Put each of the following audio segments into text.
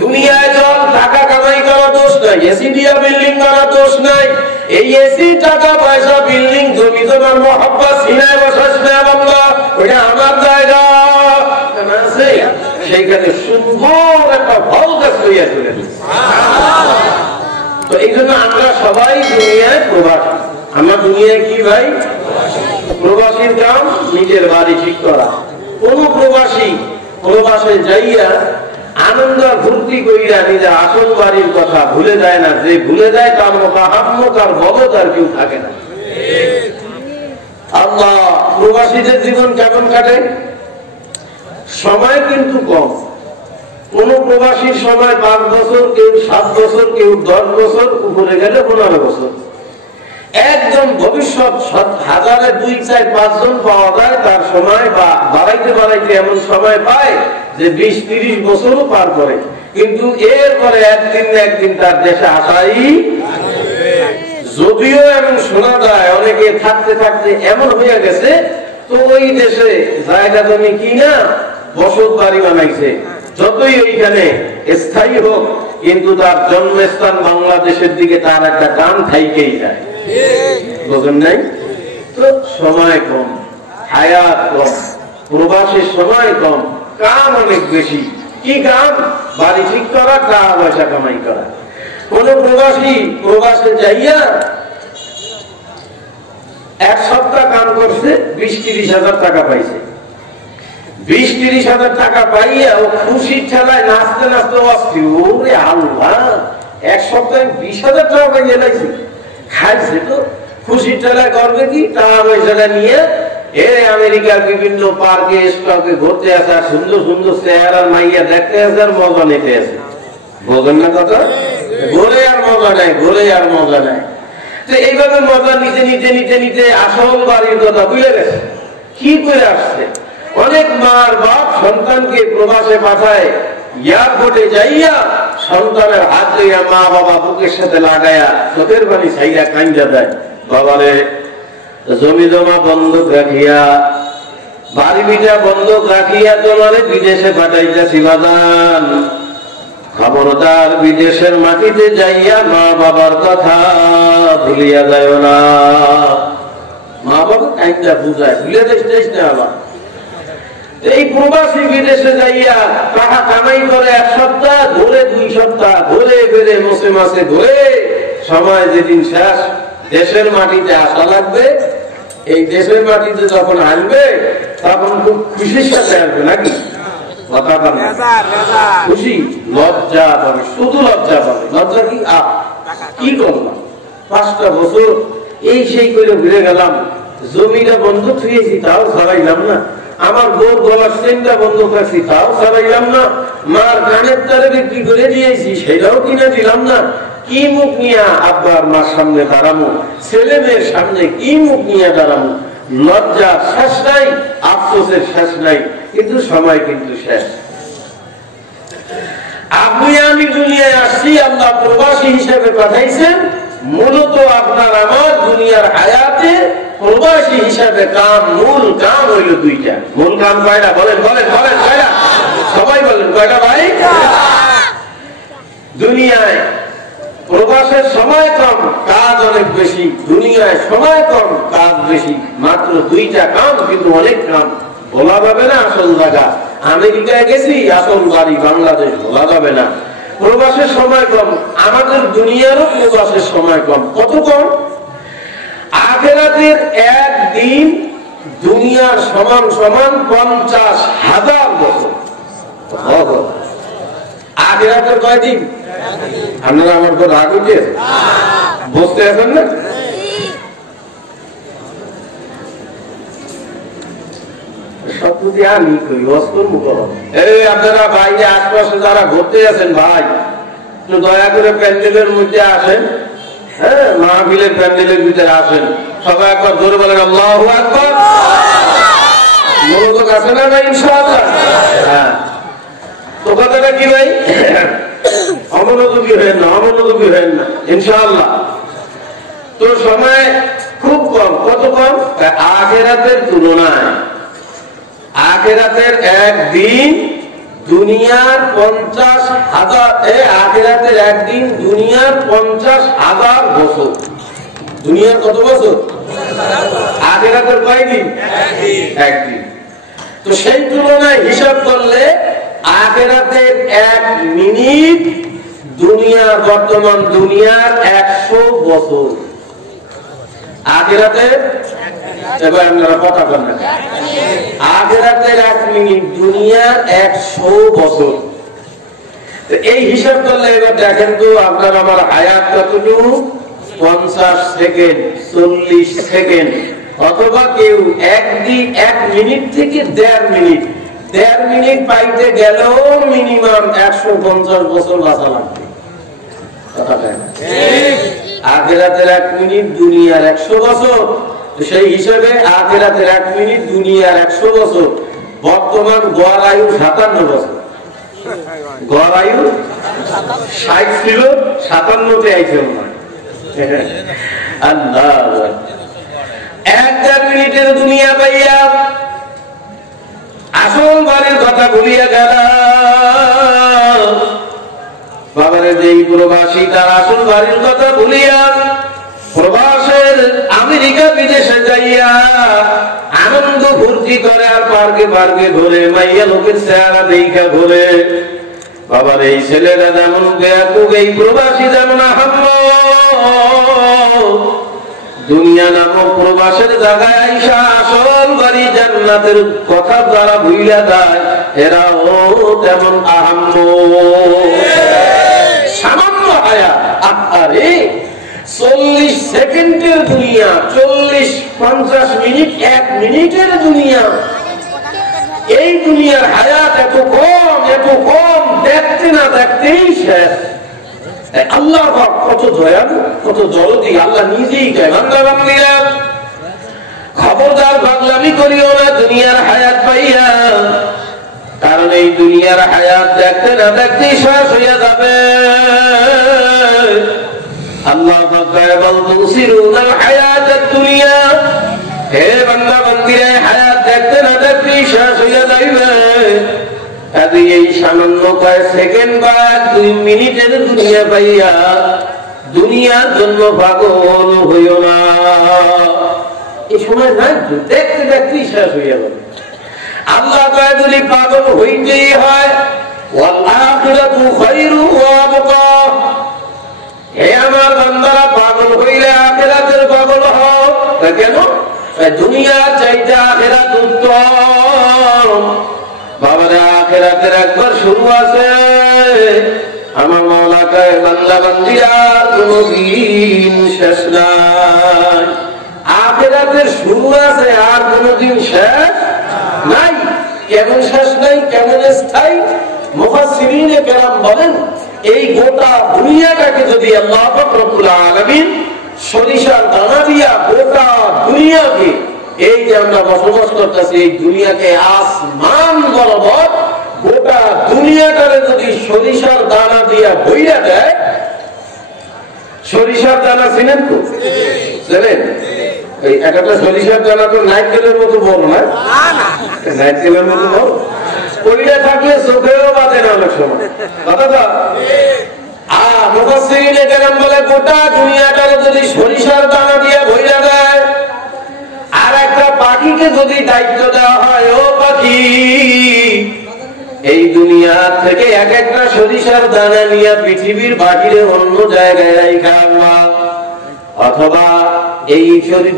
দুনিয়ায় চল, টাকা কামাই করা দোষ নাই, এসি দিয়া বিল্ডিং করা দোষ নাই। এই এসি, টাকা পয়সা, বিল্ডিং, জমি তোমার মহব্বত সিনায় বসাস না বাবা, ওইটা আমার জায়গা আছে, সেইখানে সুন্দর একটা ফল গাছ লইয়া চলে। তো এই জন্য আমরা সবাই দুনিয়ায় প্রবাসী। আমরা দুনিয়ায় কি ভাই? প্রবাসীর কাম নিজের বাড়ি ঠিক করা। কোন প্রবাসী প্রবাসে যাইয়া আনন্দ ফুর্তি কইরা নিজের আসল বাড়ির কথা ভুলে যায় না। যে ভুলে যায় তার মতো আহম্মক আর বলদ আর কেউ থাকে না। আল্লাহ প্রবাসীদের জীবন কেমন কাটে? সময় কিন্তু কম। কোন প্রবাসীর সময় 5 বছর, কেউ 7 বছর, কেউ 10 বছর, উপরে গেলে 15 বছর। একজন ভবিষ্যৎ 1000-এ 2-4-5 জন পাওয়া যায়, তার সময় বা বাড়াইতে বাড়াইতে এমন সময় পায় যে 20-30 বছরও পার করে। কিন্তু এরপরে একদিন না একদিন তার দেশে আসাই, যদিও এমন শোনা যায় অনেকে থাকতে থাকতে এমন হয়ে গেছে, তো ওই দেশে জায়গা জমি কিনা বসত বাড়ি বানাইছে, যতই ওইখানে স্থায়ী হোক, কিন্তু তার জন্মস্থান বাংলাদেশের দিকে তার একটা টান থাইকেই যায়। বুঝেন নাই? তো সময় কম, হায়াত কম, প্রবাসের সময় কম, কাম অনেক বেশি। কি কাম? বাড়ি ঠিক করা, টাকা পয়সা কামাই করা। কোন প্রবাসী প্রবাসে যাইয়া 1 সপ্তাহ কাম করছে, 20-30 হাজার টাকা পাইছে। 20-30 হাজার টাকা পাইয়া ও খুশির ঠেলায় নাচতে নাচতে অস্থির। ওরে আল্লাহ, 1 সপ্তাহে 20 হাজার টাকা পাইয়া লাগছে, খাইছে। তো খুশির ঠেলায় করবে কি? টাকা পয়সাটা নিয়ে আমেরিকার বিভিন্ন পার্কে স্টকে ঘুরতে আসে, আর সুন্দর সুন্দর চেহারার মাইয়া দেখতে আসে, আর মজা নিতে আসে। বোঝেন না কথা? ঘুরে আর মজা নেয়, ঘুরে আর মজা নেয়। তো এইভাবে মজা নিতে নিতে নিতে নিতে আসল বাড়ির কথা ভুলে গেছে। কি করে আসছে? অনেক মার বাপ সন্তানকে প্রবাসে পাঠায়, এয়ারপোর্টে যাইয়া সন্তানের হাত লইয়া মা বাবা বুকের সাথে লাগাইয়া চোখের পানি ছাইয়া কান্দা দেয়। বাবারে জমি জমা বন্ধক রাখিয়া, বাড়ি বিটা বন্ধক রাখিয়া তোমারে বিদেশে পাঠাইতেছি বাজান, খবরদার বিদেশের মাটিতে যাইয়া মা বাবার কথা ভুলিয়া যায় না। মা বাবা কাইন্দা বুঝায়, ভুলে যাইস না আবার। এই প্রবাসী বিদেশে যাইয়া টাকা কামাই করে 1 সপ্তাহ, ঘুরে 2 সপ্তাহ, ঘুরে ফিরে মাসে মাসে ঘুরে, সময় যেদিন শেষ, দেশের মাটিতে আসা লাগবে। এই দেশের মাটিতে যখন আসবে তখন খুব খুশির সাথে আসবে, নাকি? কথা পাবে, খুশি, লজ্জা পাবে, শুধু লজ্জা পাবে। লজ্জা কি? কি করলাম 5টা বছর এই সেই করে ঘুরে গেলাম, জমিটা বন্ধ থুয়েছি তাও ছাড়াইলাম না, আমার বউর গলার চেনটা বন্ধ করছি তাও ছাড়াইলাম না, মার কানের তারে বিক্রি করে দিয়েছি সেটাও কিনে দিলাম না। কি মুখ নিয়ে আব্বার মার সামনে দাঁড়াবো, ছেলে মেয়ের সামনে কি মুখ নিয়ে দাঁড়াবো? লজ্জার শেষ নাই, আফসোসের শেষ নাই, কিন্তু সময় কিন্তু শেষ। আপনি আমি দুনিয়ায় আসছি, আল্লাহ প্রবাসী হিসেবে পাঠাইছেন। মূলত আপনার আমার দুনিয়ার হায়াতে প্রবাসী হিসাবে কাম, মূল কাম হইল 2টা। মূল কাম কয়টা? বলেন বলেন বলেন, কয়টা? সবাই বলেন, কয়টা ভাই? দুনিয়ায় প্রবাসের সময় কম, কাজ অনেক বেশি। দুনিয়ায় সময় কম, কাজ বেশি। মাত্র 2টা কাম, কিন্তু অনেক কাম। বলা যাবে না আসল জায়গা। আমেরিকায় গেছি, আসল বাড়ি বাংলাদেশ বলা যাবে না। প্রবাসের সময় কম, আমাদের দুনিয়ারও প্রবাসের সময় কম। কত কম? আখিরাতের একদিন দুনিয়ার সমান সমান 50,000 বছর। আখিরাতের কয়দিন? আপনারা আমার তো রাগ উঠে বসতে আছেন না? সত্যি আমি করি অস্কর মুখ। এই আপনারা বাইরে আশপাশে যারা ঘুরতে আছেন ভাই, একটু দয়া করে প্যান্ডেলের মধ্যে আসেন। হ্যাঁ, মাহফিলের প্যান্ডেলের ভিতরে আসেন। সবাই একবার জোরে বলেন আল্লাহু আকবার। মনোযোগ আছে না ভাই? ইনশাআল্লাহ। হ্যাঁ, তো কথাটা কি ভাই? অমনোযোগী হয়েন না, অমনোযোগী হয়েন না, ইনশাআল্লাহ। তো সময় খুব কম। কত কম? আখিরাতের তুলনায় আখিরাতের একদিন দুনিয়ার 50,000, আখিরাতের একদিন দুনিয়ার 50,000 বছর। দুনিয়ার কত বছর? আখিরাতের কয়দিন? একদিন। তো সেই তুলনায় হিসাব করলে আখিরাতের 1 মিনিট দুনিয়ার, বর্তমান দুনিয়ার 100 বছর। আখিরাতের, এবার আপনারা কথা বলেন, আখিরাতের 1 মিনিট দুনিয়ার 100 বছর। এই হিসাব করলে এবার দেখেন তো আপনার আমার হায়াত কতটুকু? 50 সেকেন্ড, 40 সেকেন্ড, অথবা কেউ 1 মিনিট থেকে 1.5 মিনিট। 1.5 মিনিট পাইতে গেলেও মিনিমাম 150 বছর বাঁচা লাগবে। আখিরাতের 1 মিনিট দুনিয়ার 100 বছর। সেই হিসাবে আখিরাতের 1 মিনিট দুনিয়ার 100 বছর। বর্তমান গড় আয়ু 57 বছর। গড় আয়ু 60 ছিল, 57-তে আইছে মনে। আল্লাহ, 1 মিনিটের দুনিয়া পাইয়া আসল বাড়ির কথা ভুলিয়া গেল। বাবারে যেই প্রবাসী তার আসল বাড়ির কথা ভুলিয়া প্রবাসের আমেরিকা বিদেশে যাইয়া আনন্দ ফুর্তি করে আর পার্কে পার্কে ঘুরে, মাইয়া লোকের চেহারা দেখা ঘুরে। বাবার এই ছেলেরা যেমন বেয়াকুব, এই প্রবাসী যেমন আহাম্মদ, দুনিয়া নামক প্রবাসের জায়গায় আইসা আসল বাড়ি জান্নাতের কথা যারা ভুইলা যায়, এরাও তেমন আহাম্মদ। সামান্য হায়াত। আরে 40 সেকেন্ডের দুনিয়া, 40-50 মিনিট, 1 মিনিটের দুনিয়া। এই দুনিয়ার হায়াত এত কম, দেখতে না দেখতেই শেষ। আল্লাহ কত দয়ালু, কত দরদি। আল্লাহ নিজেই কয়, বান্দা বান্দিরা খবরদার পাগলামি করিও না দুনিয়ার হায়াত পাইয়া, কারণ এই দুনিয়ার হায়াত দেখতে না দেখতেই শেষ হইয়া যাবে। আল্লাহ কয়, বল তুসিরুনাল হায়াতাদ দুনিয়া। হে বান্দা বান্দিরা, হায়াত দেখতে না দেখতেই শেষ হইয়া যাইবে। এই সামান্য কয়েক সেকেন্ড বা 2 মিনিটের দুনিয়া পাইয়া দুনিয়ার জন্য পাগল হইও না। এই সময় নাই, দেখতে দেখতেই শেষ হইয়া যাবে। আল্লাহ কয়, যদি পাগল হইতেই হয়, ওয়াল আখিরাতু খায়রু ওয়া আবকা। হে আমার বান্দারা, পাগল হইলে আখিরাতের পাগল হও। কেন? দুনিয়ার চাইতে আখিরাত উত্তম। বাবারা, আখিরাতের একবার শুরু আছে। আমার মাওলা কয়, বান্দা বান্দিরা কোনদিন শেষ নাই। আখিরাতের শুরু আছে, আর কোনদিন শেষ নাই। কেমন শেষ নাই, কেমন স্থায়ী? মুফাসসিরিনে কেরাম বলেন, এই গোটা দুনিয়াটাকে যদি আল্লাহ পাক রব্বুল আলামিন সরিষার দানা দিয়া গোটা দুনিয়াকে, এই যে আমরা বসবাস করতেছি এই দুনিয়াকে আসমান বরাবর গোটা দুনিয়াটারে যদি সরিষার দানা দিয়া বইরা দেয়, সরিষার দানা চিনেন তো? জানেন? এই একটা সরিষার দানা তো নারকেলের মতো বড় না? নারকেলের মতো বড়। ওইটা থাকলে চোখেও বাঁধে না অনেক সময়। কথা তো? মুফাসসিরিনে কেরাম বলে, গোটা দুনিয়াটারে যদি সরিষার দানা দিয়া বইরা দেয়, আর একটা পাখিকে যদি দায়িত্ব দেওয়া হয়, ও পাখি, এই দুনিয়া থেকে এক একটা সরিষার দানা নিয়ে পৃথিবীর বাহিরে অন্য জায়গায় রাইখা আনবা, অথবা এই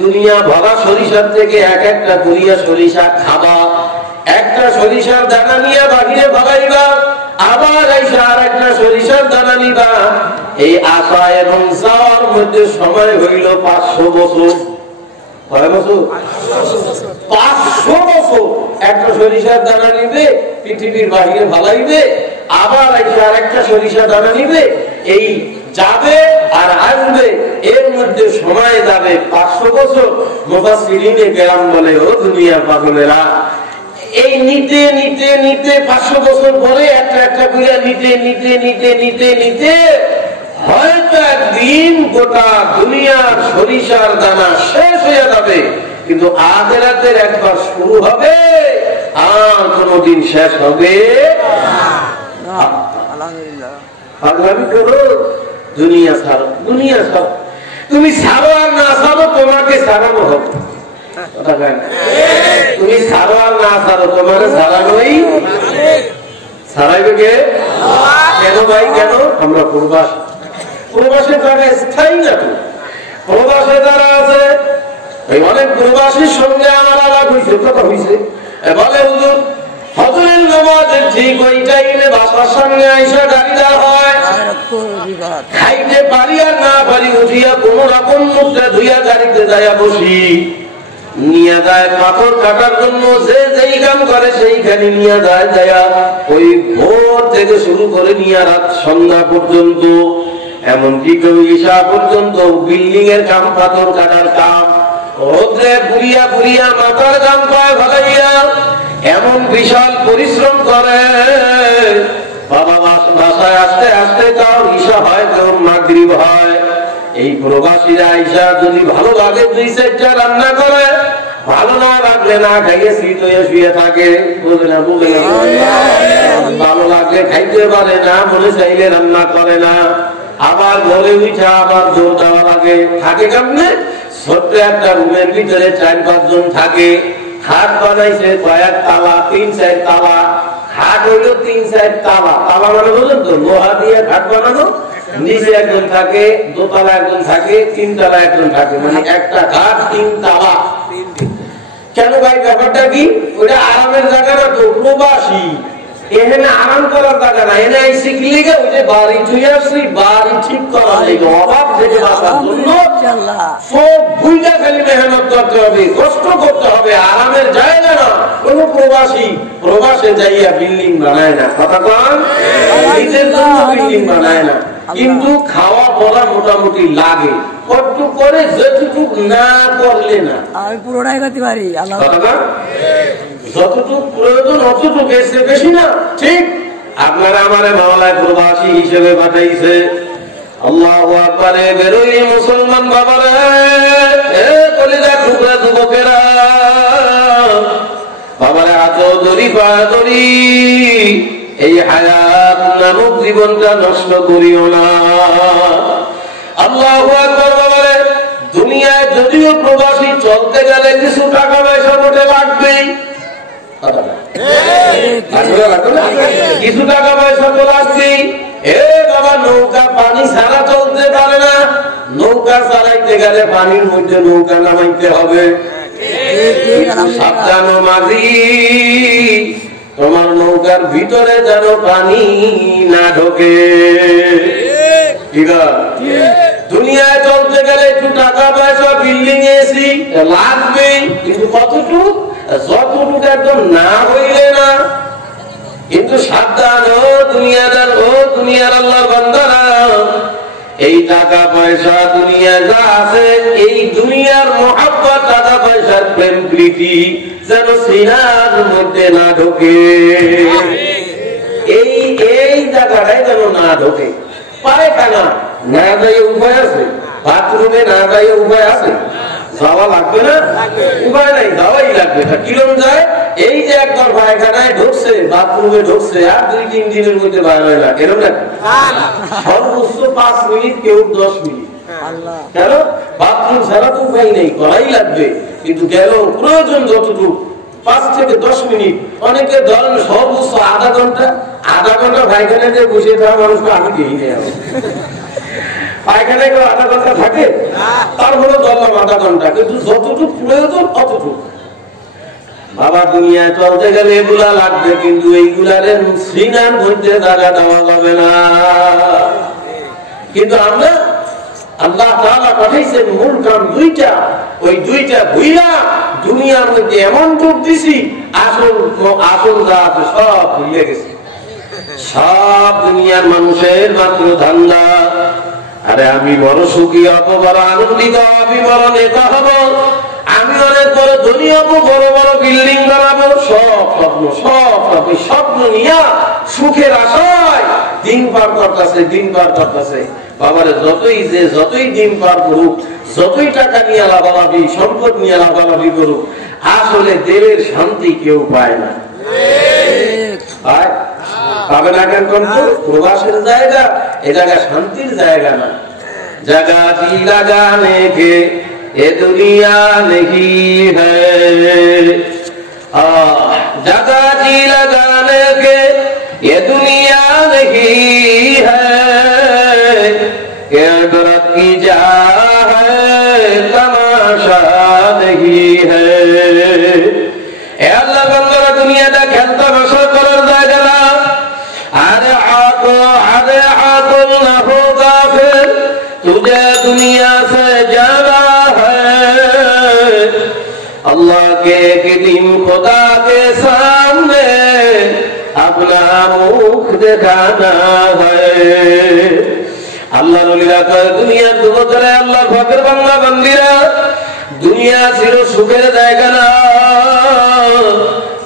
দুনিয়া ভরা সরিষার থেকে এক একটা করিয়া সরিষা খাবা, একটা সরিষার দানা নিয়ে বাহিরে ভাগাইবা, আবার আইসা আর একটা সরিষার দানা নিবা। এই আসা এবং যাওয়ার মধ্যে সময় হইল 500 বছর। 500 বছর একটা সরিষার দানা নিবে, পৃথিবীর বাহিরে ভালাইবে, আবার আর একটা সরিষা দানা নিবে, এই যাবে আর আসবে, এর মধ্যে সময় যাবে 500 বছর। মুফাসসিরিনে কেরাম বলে, ও দুনিয়ার পাগলেরা, এই নিতে নিতে নিতে 500 বছর পরে একটা একটা করে নিতে নিতে নিতে নিতে নিতে হয়তো একদিন গোটা দুনিয়ার সরিষার দানা শেষ হয়ে যাবে, কিন্তু আখিরাতের একবার শুরু হবে আর কোনদিন শেষ হবে পাগলামি করো, দুনিয়া ছাড়ো, দুনিয়া ছাড়ো। তুমি ছাড়ো আর না ছাড়ো, তোমাকে ছাড়ানো হবে। তুমি ছাড়ো আর না ছাড়ো, তোমাকে ছাড়ানোই। ছাড়াইবে কে? কেন ভাই? কেন? আমরা প্রবাস, প্রবাসে যারা স্থায়ী না, তো প্রবাসে যারা আছে, অনেক প্রবাসীর সঙ্গে আমার আলাপ হয়েছে, কথা হয়েছে। বলে হুজুর, ফজরের নামাজের ঠিক ওই টাইমে বাসার সামনে আইসা গাড়িটা হয়, খাইতে পারি আর না পারি, উঠিয়া কোন রকম মুখটা ধুইয়া গাড়িতে যাইয়া বসি, নিয়ে যায় পাথর কাটার জন্য। যে যেই কাম করে সেইখানে নিয়ে যায়, যাইয়া ওই ভোর থেকে শুরু করে নিয়ে রাত সন্ধ্যা পর্যন্ত, এমনকি কেউ ঈশা পর্যন্ত বিল্ডিং এর কাম, পাথর কাটার কাম, রোদ্রে পুড়িয়া পুড়িয়া মাথার কাম পায় ভালাইয়া এমন বিশাল পরিশ্রম করে। বাবা বাসায় আসতে আসতে কাউ ঈশা হয়, কেউ মাগরিব হয়। এই প্রবাসীরা ঈশা যদি ভালো লাগে 2-4টা রান্না করে, ভালো না লাগলে না খাইয়ে শীত হয়ে শুয়ে থাকে। বুঝে না, বুঝে না, ভালো লাগলে খাইতে পারে না, মনে চাইলে রান্না করে না। আবার ঘরে উঠা আবার জোর দেওয়া লাগে। থাকে কেমনে? ছোট্ট একটা রুমের ভিতরে 4-5 জন থাকে। খাট বানাইছে কয়েক তালা, 3-4 তালা। খাট হইল 3-4 তালা। তালা মানে বললেন তো, লোহা দিয়ে খাট বানানো। নিচে একজন থাকে, দোতলা একজন থাকে, 3 তলা একজন থাকে, মানে একটা খাট 3 তালা। কেন ভাই? ব্যাপারটা কি? ওইটা আরামের জায়গা না তো, প্রবাসী। এখানে আরাম করার জায়গা না, এনে শিখলি গে ওই যে বাড়ি ছুঁয়ে আসছি, বাড়ি ঠিক করা লাগে, অভাব থেকে বাঁচার জন্য সব ভুইটা খালি মেহনত করতে হবে, কষ্ট করতে হবে। আরামের জায়গা না। কোন প্রবাসী প্রবাসে যাইয়া বিল্ডিং বানায় না, কথা কন, নিজের জন্য বিল্ডিং বানায় না, কিন্তু খাওয়া পড়া মোটামুটি লাগে। কষ্ট করে যেটুকু না করলে না, আমি পুরোটাই করতে পারি। যতটুকু প্রয়োজন অতটুকু, এসে বেশি না। ঠিক আপনারা আমারে মাওলায় প্রবাসী হিসেবে পাঠাইছে। আল্লাহু আকবার। বেরোই মুসলমান বাবারা, কলিজা টুকরা যুবকেরা, বাবারা হাত ধরি পা ধরি, এই হায়াত নামক জীবনটা নষ্ট করিও না। আল্লাহু আকবার। বাবারে, দুনিয়ায় যদিও প্রবাসী চলতে গেলে কিছু টাকা পয়সা মোটে লাগবেই, কিছু টাকা পয়সা তো লাগবেই। এ বাবা, নৌকা পানি ছাড়া চলতে পারে না। নৌকা চালাইতে গেলে পানির মধ্যে নৌকা নামাইতে হবে। সাবধান মাঝি, তোমার নৌকার ভিতরে যেন পানি না ঢোকে। ঠিক আছে? দুনিয়ায় চলতে গেলে একটু টাকা পয়সা, বিল্ডিং এসি লাগবে, কিন্তু কতটুকু? যতটুকু একদম না হইলে না। কিন্তু সাবধান ও দুনিয়াদার, ও দুনিয়ার আল্লাহর বান্দারা, এই টাকা পয়সা দুনিয়া যা আছে, এই দুনিয়ার মহাব্বত, টাকা পয়সার প্রেম প্রীতি যেন সিনার মধ্যে না ঢোকে। এই জায়গাটাই যেন না ঢোকে। পায়খানা না যাইয়ে উপায় আছে, বাথরুমে না যাইয়ে উপায় আছে, যাওয়া লাগবে না, উপায় নাই, যাওয়াই লাগবে। কিরম যায়? এই যে একবার পায়খানায় ঢুকছে, বাথরুমে ঢুকছে, আর 2-3 দিনের মধ্যে বাইরে হয় না। এরকম না, সর্বোচ্চ 5 মিনিট, কেউ 10 মিনিট। কেন? বাথরুম ছাড়া তো উপায় নেই, করাই লাগবে। কিন্তু গেল প্রয়োজন যতটুকু, 5 থেকে 10 মিনিট। অনেকে ধরেন সর্বোচ্চ আধা ঘন্টা। আধা ঘন্টা পায়খানাতে বসে থাকা মানুষকে আমি দিই নেই। পায়খানায় কেউ আধা ঘন্টা থাকে? তারপরে ধরলাম আধা ঘন্টা, কিন্তু যতটুকু প্রয়োজন অতটুকু। বাবা, দুনিয়ায় চলতে গেলে এগুলা লাগবে, কিন্তু এইগুলারে সিনার মধ্যে জায়গা দেওয়া যাবে না। কিন্তু আমরা আল্লাহ তাআলা পাঠাইছেন মূল কাম 2টা। ওই 2টা ভুইলা দুনিয়ার মধ্যে এমন ডুব দিছি, আসল যা আছে সব ভুলে গেছি। সব দুনিয়ার মানুষের মাত্র ধান্দা, আরে আমি বড় সুখী হব, বড় আনন্দিত, আমি বড় নেতা হব, আমি অনেক বড় ধনী হব, বড় বড় বিল্ডিং বানাবো। সব স্বপ্ন, সব স্বপ্ন নিয়ে সুখের আশায় দিন পার করতেছে, দিন পার করতেছে। বাবারে, যতই দিন পার করুক, যতই টাকা নিয়ে লাভালাভি, সম্পদ নিয়ে লাভালাভি করুক, আসলে দেহের শান্তি কেউ পায় না। পাবে না কেন? কিন্তু প্রবাসের জায়গা, এ জায়গা শান্তির জায়গা না। जगह जी लगाने के ये दुनिया नहीं है, जगह जी लगाने के ये दुनिया नहीं है, ये इबरत की जा है तमाशा नहीं है। ए अल्लाह बंदरा दुनिया दा खेल तमाशा करार जायगा ना। अरे आको ना होगा फिर तुझे दुनिया से जाना है, अल्लाह के एक दिन खुदा के सामने अपना मुख दिखाना है। अल्लाह नबीरा कहे दुनिया যুবকরা আল্লাহ পাকের বান্দা বান্দীরা, দুনিয়া ছিল সুখের জায়গা না,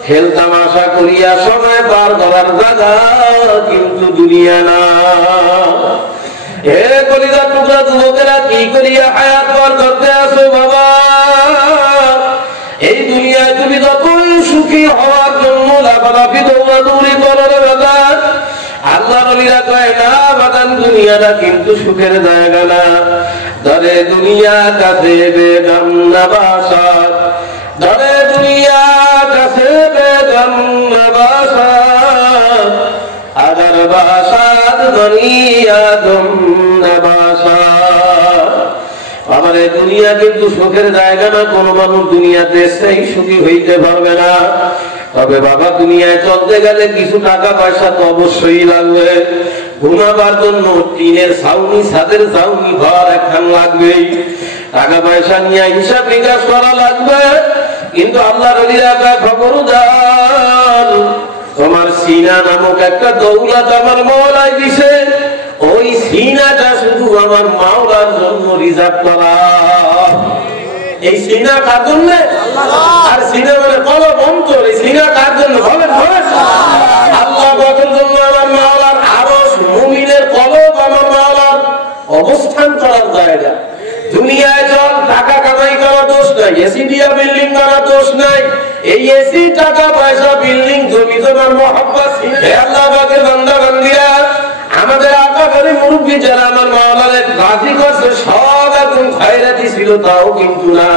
খেল তামাশা করিয়া সময় পার করার জায়গা কিন্তু দুনিয়া না। হে কলিজার টুকরা যুবকেরা, কি করিয়া হায়াত পার করতে আসো বাবা? এই দুনিয়ায় তুমি যতই সুখী হওয়ার জন্য লাফালাফি দৌড়াদৌড়ি করো রে বাজার, আল্লাহ নবীরা কয় না বাদান দুনিয়াটা কিন্তু সুখের জায়গা না। ধরে দুনিয়া কাছে বেগম নবাসাত, ধরে দুনিয়া কাছে বেগম নবাসাত, আগার বাসাত দুনিয়া দম নবাসাত। আমার এই দুনিয়া কিন্তু সুখের জায়গা না। কোন মানুষ দুনিয়াতে সেই সুখী হইতে পারবে না। তবে বাবা দুনিয়ায় চলতে গেলে কিছু টাকা পয়সা তো অবশ্যই লাগবে। ঘুমাবার জন্য টিনের ছাউনি, ছাদের ছাউনি, ঘর একখান লাগবেই। টাকা পয়সা নিয়ে হিসাব নিকাশ করা লাগবে। কিন্তু আল্লাহ রলিরা খবরদার, তোমার সিনা নামক একটা দৌলত আমার মওলাই দিছে, ওই সিনাটা শুধু আমার মাওলার জন্য রিজার্ভ করা। এই সিনা কার জন্য? আর সিনা মানে কলব অন্তর, এই সিনা কার জন্য? বলেন বলেন। আল্লাহ পাকের জন্য আমার মাওলার আরশ, মুমিনের কলব আমার মাওলার অবস্থান করার জায়গা। দুনিয়ায় চল, টাকা কামাই করা দোষ নাই, এসি দিয়া বিল্ডিং করা দোষ নাই। এই এসি, টাকা পয়সা, বিল্ডিং, জমি তোমার মহব্বত। হে আল্লাহ পাকের বান্দা বান্দীরা, আমাদের আকা করে মুরব্বী যারা আমার মাওলারে রাজি করছে সব একদম খয়রাতি ছিল, তাও কিন্তু না।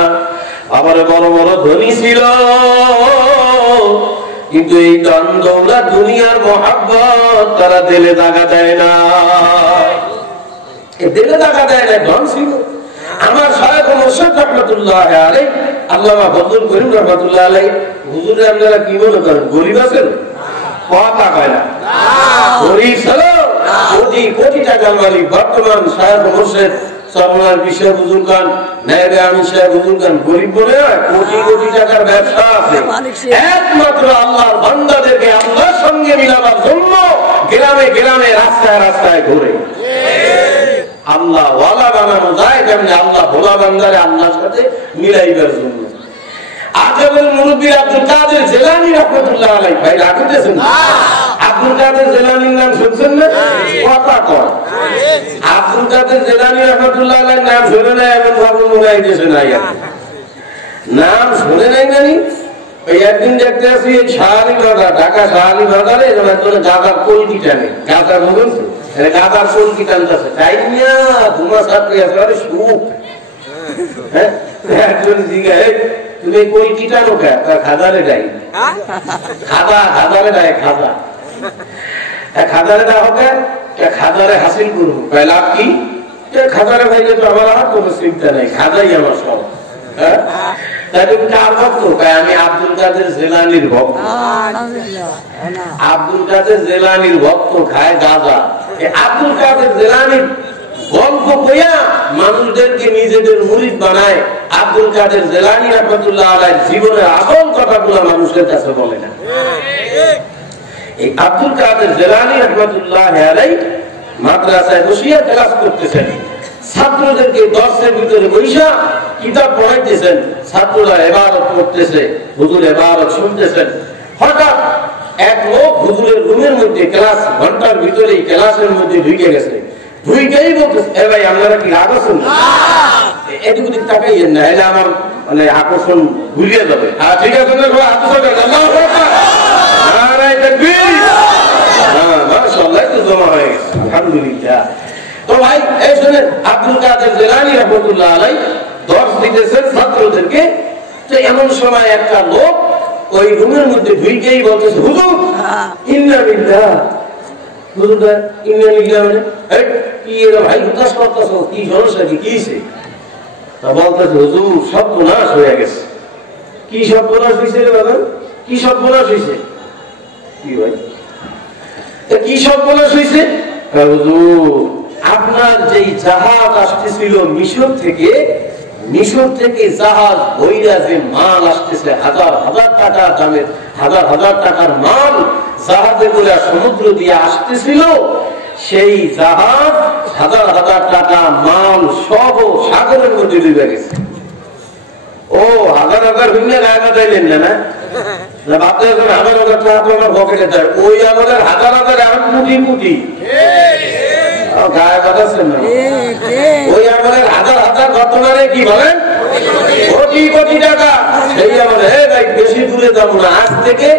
আবার বড় বড় ধনী ছিল, কিন্তু এই দান দৌলত দুনিয়ার মহব্বত তারা দিলে টাকা দেয় না, দিলে টাকা দেয় না। ধন ছিল। আমার শায়খ মুর্শিদ রহমাতুল্লাহ আলাইহি, আল্লামা ফজলুল করিম রহমাতুল্লাহ আলাইহি, হুজুরে আপনারা কি মনে করেন গরিব আছেন? কথা কয় না, গরিব ছিল, কোটি কোটি টাকার মালিক। বর্তমান শায়খ মুর্শিদ সরওয়ার বিশ্ব হুজুর খান, নায়েবে আমির সাহেব হুজুর খান গরিব বলে কোটি কোটি টাকার ব্যবসা আছে। একমাত্র আল্লাহর বান্দাদেরকে আল্লাহর সঙ্গে মিলাবার জন্য গ্রামে গ্রামে রাস্তায় রাস্তায় ঘুরে আল্লাহ ওয়ালা বানানো যায়। কেমনি? আল্লাহ ভোলা বান্দারে আল্লাহর সাথে মিলাইবার জন্য। আজমের মুরব্বী আব্দুল কাদের জিলানী রাহমাতুল্লাহ আলাইহি, ভাই রাখতেছেন? আব্দুল কাদের জিলানীর নাম শুনছেন না? কথা কর। আব্দুল কাদের জিলানী রাহমাতুল্লাহ আলাইহির নাম শুনে না এমন ভাবে মনে হইতেছে না। নাম শুনে নাই মানে ওই একদিন দেখতে আসি এই শাহালি বাজার, ঢাকা শাহালি বাজারে গাঁদার কলকি টানে, গাঁদার বলুন তো, গাঁদার কলকি টানতেছে, তাই না? ধুমা সাপড়ে আছে সুখ। হ্যাঁ, একজন জিজ্ঞাসা তুমি কলকি টানো কে? খাদারে যাই। খাদা খাদারে যায়, খাদা খাদারে দেওয়া হবে, খাদারে হাসিল করবো। লাভ কি? খাদারে ভাইলে তো আমার আর কোনো চিন্তা নেই, খাদাই আমার সব। হ্যাঁ, তাই তুমি কার ভক্ত? আমি আব্দুল কাদের জিলানীর ভক্ত। আব্দুল কাদের জিলানীর ভক্ত, খায় গাঁজা। আব্দুল কাদের জিলানীর গল্প কইয়া মানুষদেরকে নিজেদের মুরিদ বানায়। আব্দুল কাদের জিলানী রাহমাতুল্লাহ আলাইহির জীবনের আসল কথাগুলো মানুষের কাছে বলে না। এই আব্দুল কাদের জিলানী রাহমাতুল্লাহ আলাইহি মাদ্রাসায় বসিয়া ক্লাস করতেছেন, ছাত্রদেরকে দর্শের ভিতরে বৈশা কিতাব পড়াইতেছেন, ছাত্ররা ইবাদত করতেছে, হুজুর ইবাদত শুনতেছেন। হঠাৎ এক লোক হুজুরের রুমের মধ্যে ক্লাস ঘন্টার ভিতরেই ক্লাসের মধ্যে ঢুকে গেছে। ঢুকেই বলতেছে, এ ভাই আপনারা কি রাগ আছেন? এদিক ওদিক তাকাইয়েন না, এলে আমার মানে আকর্ষণ ঘুরিয়ে যাবে। ঠিক আছে, আল্লাহু আকবার। নারায়ে তাকবীর। হ্যাঁ মাশাআল্লাহ, তো জমা হয়ে গেছে আলহামদুলিল্লাহ। তো ভাই এই শুনেন, আব্দুল কাদের জিলানী রাহমাতুল্লাহ আলাইহি দর্শ দিতেছেন ছাত্রদেরকে। তো এমন সময় একটা লোক ওই রুমের মধ্যে ঢুকেই বলতেছে, হুজুর ইন্না লিল্লাহ। হুজুর ইন্না লিল্লাহ মানে কি এরা ভাই উদাস করতেছো, কি সমস্যা, কি হইছে? তা বলতেছে, হুজুর সর্বনাশ হয়ে গেছে। কি সর্বনাশ হয়েছে রে বাবা? কি সর্বনাশ হয়েছে? কি ভাই কি সর্বনাশ হয়েছে? হুজুর আপনার যেই জাহাজ আসতেছিল মিশর থেকে জাহাজ বইরা যে মাল আসতেছে, হাজার হাজার টাকার দামের, হাজার হাজার টাকার মাল জাহাজে করে সমুদ্র দিয়ে আসতেছিল, সেই জাহাজ হাজার হাজার টাকা মাল সহ সাগরের মধ্যে ডুবে গেছে। ও হাজার হাজার হইলে গায়ে যাইলেন না? ভাবতে হাজার হাজার টাকা তো আমার পকেটে যায়, ওই আমাদের হাজার হাজার এখন কোটি কোটি গায়ে বাঁধাচ্ছেন না, ওই আমাদের হাজার হাজার বর্তমানে কি বলেন কোটি কোটি টাকা। সেই আমাদের বেশি দূরে যাবো না, আজ থেকে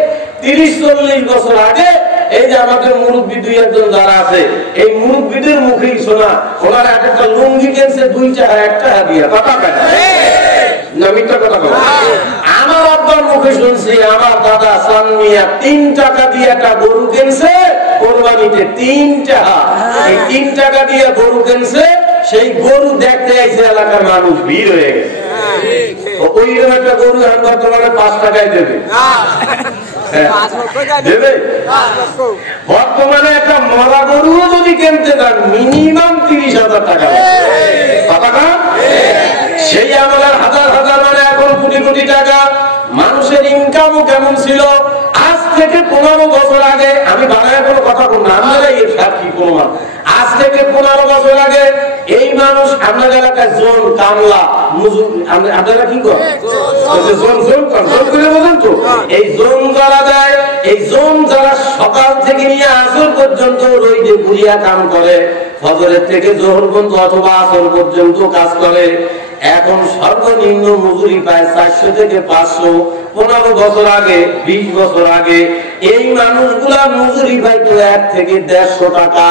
30-40 বছর আগে এই যে আমাদের মুরব্বী দুই একজন যারা আছে, এই মুরব্বীদের মুখেই শোনা, ওনারা একটা লুঙ্গি কিনছে 2 টাকা 1 টাকা দিয়ে, কথা পায় না মিথ্যা কথা বলে। আমার আব্বার মুখে শুনছি, আমার দাদা সানমিয়া 3 টাকা দিয়ে একটা গরু কিনছে কোরবানিতে, 3 টাকা। এই 3 টাকা দিয়ে গরু কিনছে, সেই গরু দেখতে আইছে এলাকার মানুষ, ভিড় হয়ে গেছে। ওইরকম একটা গরু এখন বর্তমানে 5 টাকায় দেবে, দেবে। বর্তমানে একটা মরা গরু যদি কিনতে যান মিনিমাম 30,000 টাকা। সেই আমলের হাজার হাজার মানে এখন কোটি কোটি টাকা। মানুষের ইনকামও কেমন ছিল আজ থেকে 15 বছর আগে, আমি বাংলায় কোনো কথা বল না, আপনারা এর সাক্ষী প্রমাণ। আজ থেকে 15 বছর আগে এই মানুষ আপনার এলাকায় জোন কামলা মজুর, আপনারা কি করেন তো, এই জোন যারা দেয়, এই জোন যারা সকাল থেকে নিয়ে আসর পর্যন্ত রোদে ঘুরিয়া কাম করে, ফজরের থেকে জোহর পর্যন্ত অথবা আসর পর্যন্ত কাজ করে, এখন সর্বনিম্ন মজুরি পায় 400 থেকে 500। 15 বছর আগে, 20 বছর আগে এই মানুষগুলা মজুরি পাইতো 1 থেকে 150 টাকা।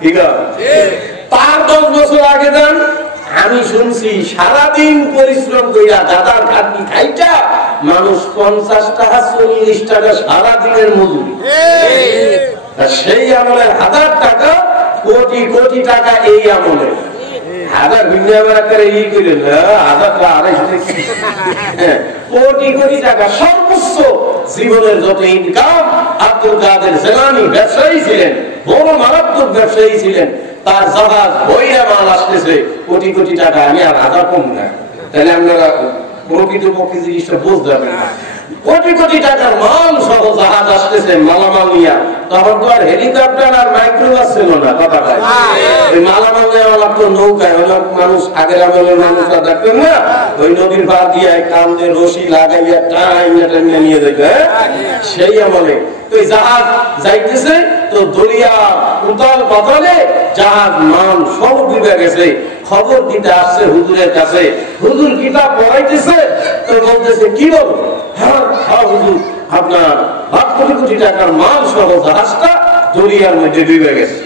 ঠিক আছে, তার 10 বছর আগে দেন, আমি শুনছি সারাদিন পরিশ্রম কইরা দাদার খাটি খাইটা মানুষ 50 টাকা 40 টাকা সারাদিনের মজুরি। সেই আমলের হাজার টাকা, কোটি কোটি টাকা এই আমলের। হাজার কোটি কোটি টাকা সর্বোচ্চ জীবনের যত ইনকাম। আব্দুল কাদের জিলানী ব্যবসায়ী ছিলেন, বড় মারাত্মক ব্যবসায়ী ছিলেন, তার জাহাজ বইরা মাল আসতেছে কোটি কোটি টাকা। আমি আর হাজার কম না, তাহলে আপনারা প্রকৃতপক্ষে জিনিসটা বুঝতে পারবেন না। কোটি কোটি টাকার মাল সহ জাহাজ আসতেছে মালামাল নিয়া। তখন তো আর হেলিকপ্টার আর মাইক্রোবাস ছিল না, কথা কয় ওই মালামাল নেওয়া লাগতো নৌকায়। মানুষ আগের আমলের মানুষরা দেখতেন না, ওই নদীর পার দিয়ে কান্দে রশি লাগাইয়া টাইনা নিয়ে যেত। সেই আমলে তো জাহাজ যাইতেছে, তো দরিয়া উতাল পাতালে জাহাজ মাল সব ডুবে গেছে। খবর দিতে আসছে হুজুরের কাছে, হুজুর কিতাব পড়াইতেছে, তো বলতেছে কি বল? হ্যাঁ হুজুর, আপনার 5 কোটি কোটি টাকার মাল সহ জাহাজটা দরিয়ার মধ্যে ডুবে গেছে।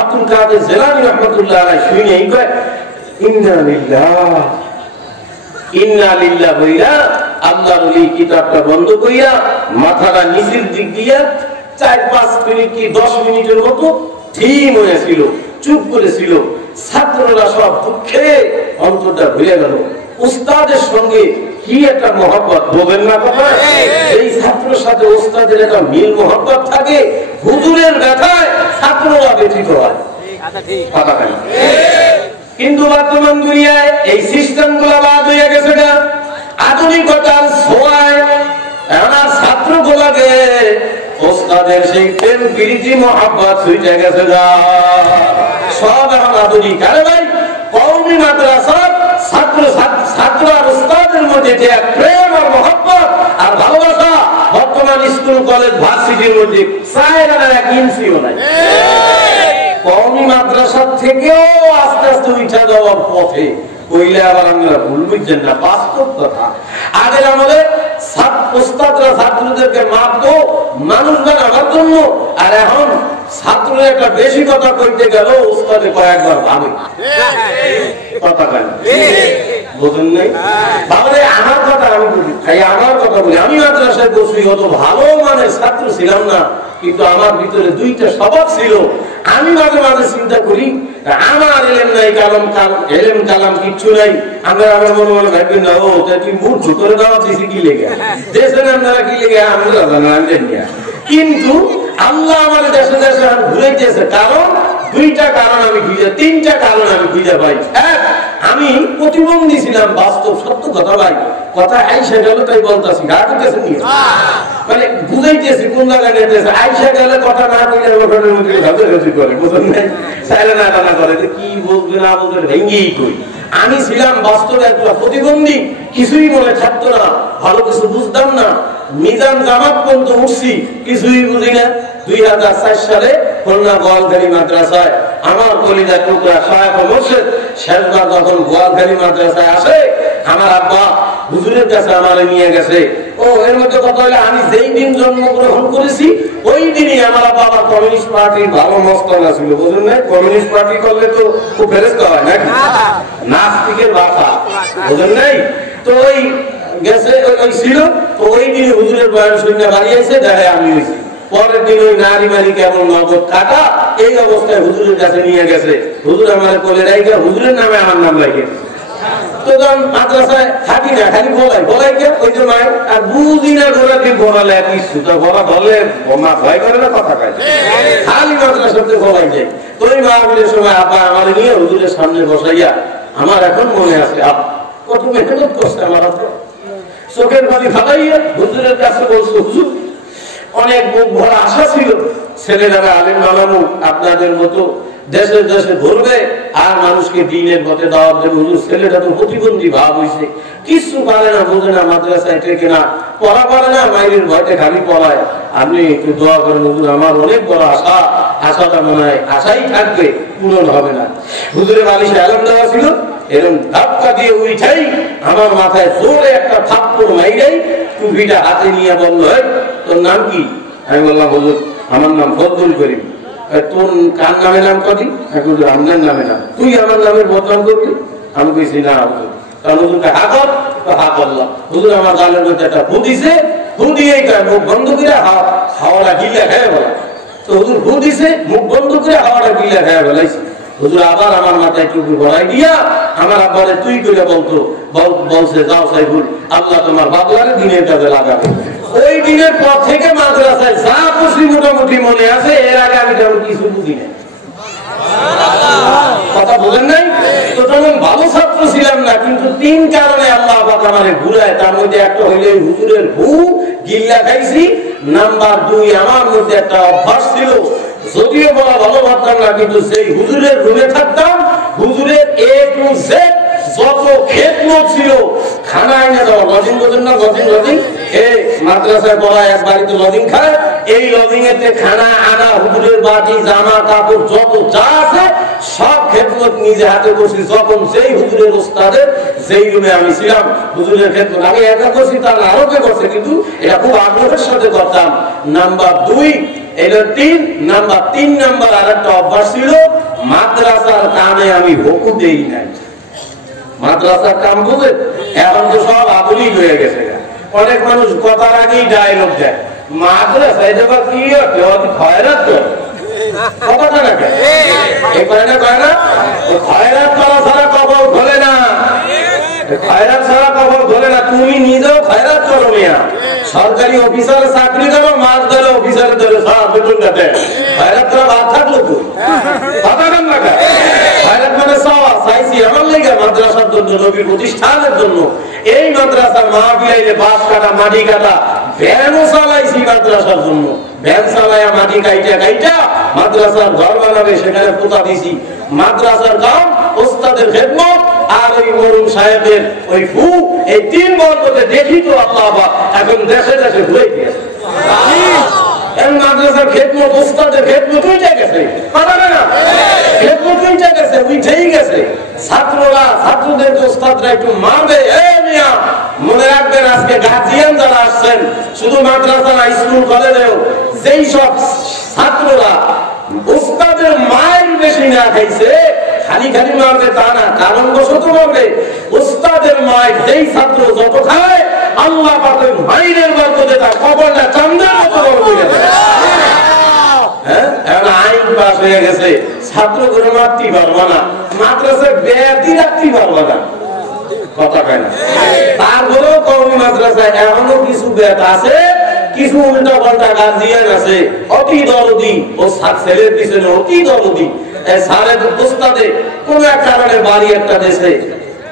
আব্দুল কাদের জিলানী রাহমাতুল্লাহ আলাইহি শুনে এই কয় ইন্না লিল্লাহ ইন্না লিল্লাহ বইরা আল্লাহর ওলি কিতাবটা বন্ধ কইরা মাথাটা নিচের দিক দিয়া 4-5 মিনিট কি 10 মিনিটের মতো থিম হয়েছিল, চুপ করেছিল। ছাত্ররা সব দুঃখে অন্তরটা ভরে গেল। উস্তাদের সঙ্গে কি একটা মহব্বত, বোঝেন না কথা? এই ছাত্রের সাথে উস্তাদের একটা মিল মহব্বত থাকে, হুজুরের ব্যথায় ছাত্ররা ব্যথিত হয়। কিন্তু বর্তমান দুনিয়ায় এই সিস্টেম গুলা বাদ হয়ে গেছে না, আধুনিকতার ছোঁয়ায় আমার ছাত্র গুলাকে ওস্তাদের সেই প্রেম প্রীতি মহব্বত ছুটে গেছে না, সব এখন আধুনিক। আরে ভাই, কওমি মাদ্রাসা ছাত্র আর ওস্তাদের মধ্যে যে প্রেম আর মহব্বত আর ভালোবাসা, বর্তমান স্কুল কলেজ ভার্সিটির মধ্যে 1 ইঞ্চিও নাই। কওমি মাদ্রাসা থেকেও আস্তে আস্তে উঠা যাওয়ার পথে কইলে আবার আমরা ভুল বুঝছেন না, বাস্তব কথা। আগের আমাদের ওস্তাদরা ছাত্রদেরকে মারতো মানুষ বানাবার জন্য, আর এখন ছাত্ররা একটা বেশি কথা কইতে গেল ওস্তাদে কয়েকবার ভাবে কথা কেন বোঝেন নাই? তাহলে আমার কথা আমি বলি, আমার কথা বলি, আমি মাদ্রাসায় বসি, অত ভালো মানের ছাত্র ছিলাম না, কিন্তু আমার ভিতরে দুইটা স্বভাব ছিল। আমি মাঝে মাঝে চিন্তা করি আমার এলেম নাই, এলেম কালাম কিচ্ছু নাই, আমরা আমার মনে মনে ভাববেন না ও তুই মূর্খ করে দেওয়া দিছি কি লেগে দেশেন আপনারা কি লেগে আমরা জানেন না, কিন্তু আল্লাহ আমার দেশে দেশে ঘুরাইতেছে। কারণ দুইটা কারণ আমি খুঁজে, তিনটা কারণ আমি খুঁজে পাই। এক, আমি প্রতিবন্ধী ছিলাম, বাস্তব সত্য কথা ভাই, কথা আইসা গেল তাই বলতেছি, গা করতেছে নিয়ে মানে বুঝাইতেছি কোন জায়গায় নিতেছে। আইসা গেলে কথা না কইলে ঘটনার মধ্যে ঘাটাঘাটি করে, বুঝলেন নাই, চাইলে না টানা করে, কি বলবে না বলবে ভেঙ্গেই কই। আমি ছিলাম বাস্তবে একটা প্রতিবন্ধী, কিছুই মনে থাকতো না, ভালো কিছু বুঝতাম না, মিজান জামাত পর্যন্ত উঠছি, কিছুই বুঝি না। 2004 সালে খুলনা গোয়ালখালী মাদ্রাসায় আমার কলিজার টুকরা শায়েখ মোর্শেদ শেষবার যখন গোয়ালখালী মাদ্রাসায় আসে, আমার আব্বা হুজুরের কাছে আমারে নিয়ে গেছে। ও এর মধ্যে কথা হলো, আমি যেই দিন জন্মগ্রহণ করেছি ওই দিনই আমার বাবা কমিউনিস্ট পার্টির ভালো মস্তানা ছিল, বুঝলেন না? কমিউনিস্ট পার্টি করলে তো খুব ফেরেস্তা হয় নাকি, নাস্তিকের ভাষা, বুঝলেন নাই? তো ওই গেছে ওই ছিল, তো ওই দিন হুজুরের বয়ান শুনে বাড়িয়েছে, দেখে আমি হয়েছি। পরের দিন ওই নারী মারি কেমন নগদ কাটা, এই অবস্থায় হুজুরের কাছে নিয়ে গেছে। হুজুর আমার কোলে রাইখা হুজুরের নামে আমার নাম রাখে। তো যখন মাদ্রাসায় থাকি না, খালি বলাই কে ওই যে মায়ের আর বুঝি না গোড়াকে বলালে কিছু তো বলা ধরলে মা ভয় করে না, কথা খায় খালি মাদ্রাসাতে বলাই যায়। তো ওই মাহফিলের সময় আব্বা আমার নিয়ে হুজুরের সামনে বসাইয়া, আমার এখন মনে আছে কত মেহনত করছে আমার হাতে, চোখের পানি ফাটাইয়া হুজুরের কাছে বলছে, হুজুর অনেক বুক ভরা আশা ছিল ছেলেরা আলেম বানানো আপনাদের মতো দেশে দেশে ঘুরবে আর মানুষকে দিনের পথে দাওয়াত দেবে। হুজুর ছেলেটা তো প্রতিবন্ধী ভাব হয়েছে, কিছু পারে না, বোঝে না, মাদ্রাসায় টেকে না, পড়া পারে না, মায়ের ভয়তে খালি পড়ায়, আপনি একটু দোয়া করেন হুজুর, আমার অনেক বড় আশা, আশাটা মনে হয় আশাই থাকবে, পূরণ হবে না। হুজুরের বালিশে আলম দেওয়া ছিল, এরকম ধাক্কা দিয়ে উঠাই আমার মাথায় জোরে একটা থাপ্পড় মাইরাই টুপিটা হাতে নিয়ে বললো, তোর নাম কি? আমি বললাম হুজুর আমার নাম ফজলুল করিম। তোর কার নামে নাম করি? আপনার নামে নাম, তুই আমার নামের বদনাম করবি? আমি বলছি না হুজুর। কারণ হুজুরকে হা কর, তো হা করলাম। হুজুর আমার গালের মধ্যে একটা ফু দিছে, ফু দিয়ে মুখ বন্ধ করে হাওয়াটা গিলা খেয়ে বলা। তো হুজুর ফু দিছে, মুখ বন্ধ করে হাওয়াটা গিলা খেয়ে বলাইছে। হুজুর আবার আমার মাথায় টুপি বলাই দিয়া আমার আব্বারে তুই করে বলছে, যাও সাইফুল, আল্লাহ তোমার বাবলারে দিনের কাজে লাগাবে। ওই দিনের পর থেকে মাদ্রাসায় যা খুশি মোটামুটি মনে আছে, এর আগে আমি তেমন কিছু বুঝি না, কথা বলেন নাই। তো তেমন ভালো ছাত্র ছিলাম না, কিন্তু তিন কারণে আল্লাহ আমারে ঘুরায়। তার মধ্যে একটা হইলে হুজুরের ভূ গিল্লা খাইছি, নাম্বার 2 আমার মধ্যে একটা অভ্যাস ছিল, যদিও বলা ভালো ভাবতাম না, কিন্তু সেই হুজুরের রুমে থাকতাম, হুজুরের A to Z যত খেদমত ছিল, খানা এনে দেওয়া, লজিং বোঝেন না, লজিং এই মাদ্রাসায় পড়ায় এক বাড়িতে লজিং খায়, এই লজিং এতে খানা আনা, হুজুরের বাটি জামা কাপড় যত যা আছে সব খেদমত নিজে হাতে করছি। যখন সেই হুজুরের ওস্তাদের যেই রুমে আমি ছিলাম, হুজুরের খেদমত আমি একা করছি, তার আরো কে করছে, কিন্তু এটা খুব আগ্রহের সাথে করতাম। নাম্বার 2 এটা 3 নাম্বার 3 নাম্বার আর একটা অভ্যাস ছিল, মাদ্রাসার কামে আমি হকু দেই নাই। মাদ্রাসার কাম বুঝে এখন তো সব আধুনিক হয়ে গেছে, অনেক মানুষ কথার আগেই ডায়লগ দেয়, মাদ্রাসা এটা কি খয়রাত করে, কথাটা না কেন এই কয় না খয়রাত করা ছাড়া কবর খোলে না, খয়রাত ছাড়া কবর খোলে না। তুমি নিজেও খয়রাত করো মিয়া, সরকারি অফিসারে চাকরি করো, মাস ধরে অফিসারে ধরে সব বেতন কাটে, খয়রাত করা বাদ থাকলো তো কথা কেন না কেন? খয়রাত মানে চাওয়া চাইছি আমার লেগে মাদ্রাসার জন্য, নবীর প্রতিষ্ঠানের জন্য। এই মাদ্রাসার মাহফিলে বাঁশ কাটা, মাটি কাটা, ভ্যানও চালাইছি মাদ্রাসার জন্য, ভ্যান চালাইয়া মাটি কাইটা মাদ্রাসার ঘর বানাবে, সেখানে পোতা দিছি। মাদ্রাসার কাম, ওস্তাদের খেদমত আর ওই মরুম সাহেবের ওই ফু, এই 3 বর্গতে দেখি তো আল্লাহ এখন দেশে দেশে ঘুরে গিয়েছে। মাদ্রাসার খেদমত, ওস্তাদের খেদমত উঠে গেছে, খেদমত উঠে গেছে, উঠেই গেছে। ছাত্ররা ছাত্রদের ওস্তাদরা একটু মারবে, মনে রাখবেন আজকে গার্জিয়ান যারা আসছেন শুধু মাদ্রাসা না স্কুল কলেজেও যেই সব ছাত্ররা উস্তাদের মায়ের বেশি না খাইছে খালি খালি মারবে তা না কারণ বশত মারবে উস্তাদের মায়ের যেই ছাত্র যত খায় আল্লাহ পাকে মায়ের বরকতে তার কবরটা চান্দের মতো বড় করে দেয়। হ্যাঁ এখন আইন পাস হয়ে গেছে ছাত্র করে মারতে পারবে না মাদ্রাসায় বেয়াতি রাখতে পারবে না কথা কয় না তারপরেও কওমি মাদ্রাসায় এখনো কিছু বেত আছে কিছু উল্টা পাল্টা গার্জিয়ান আছে অতি দরদি ও ছেলের পিছনে অতি দরদি সারে উস্তাদে কোন এক কারণে বাড়ি একটা দেশে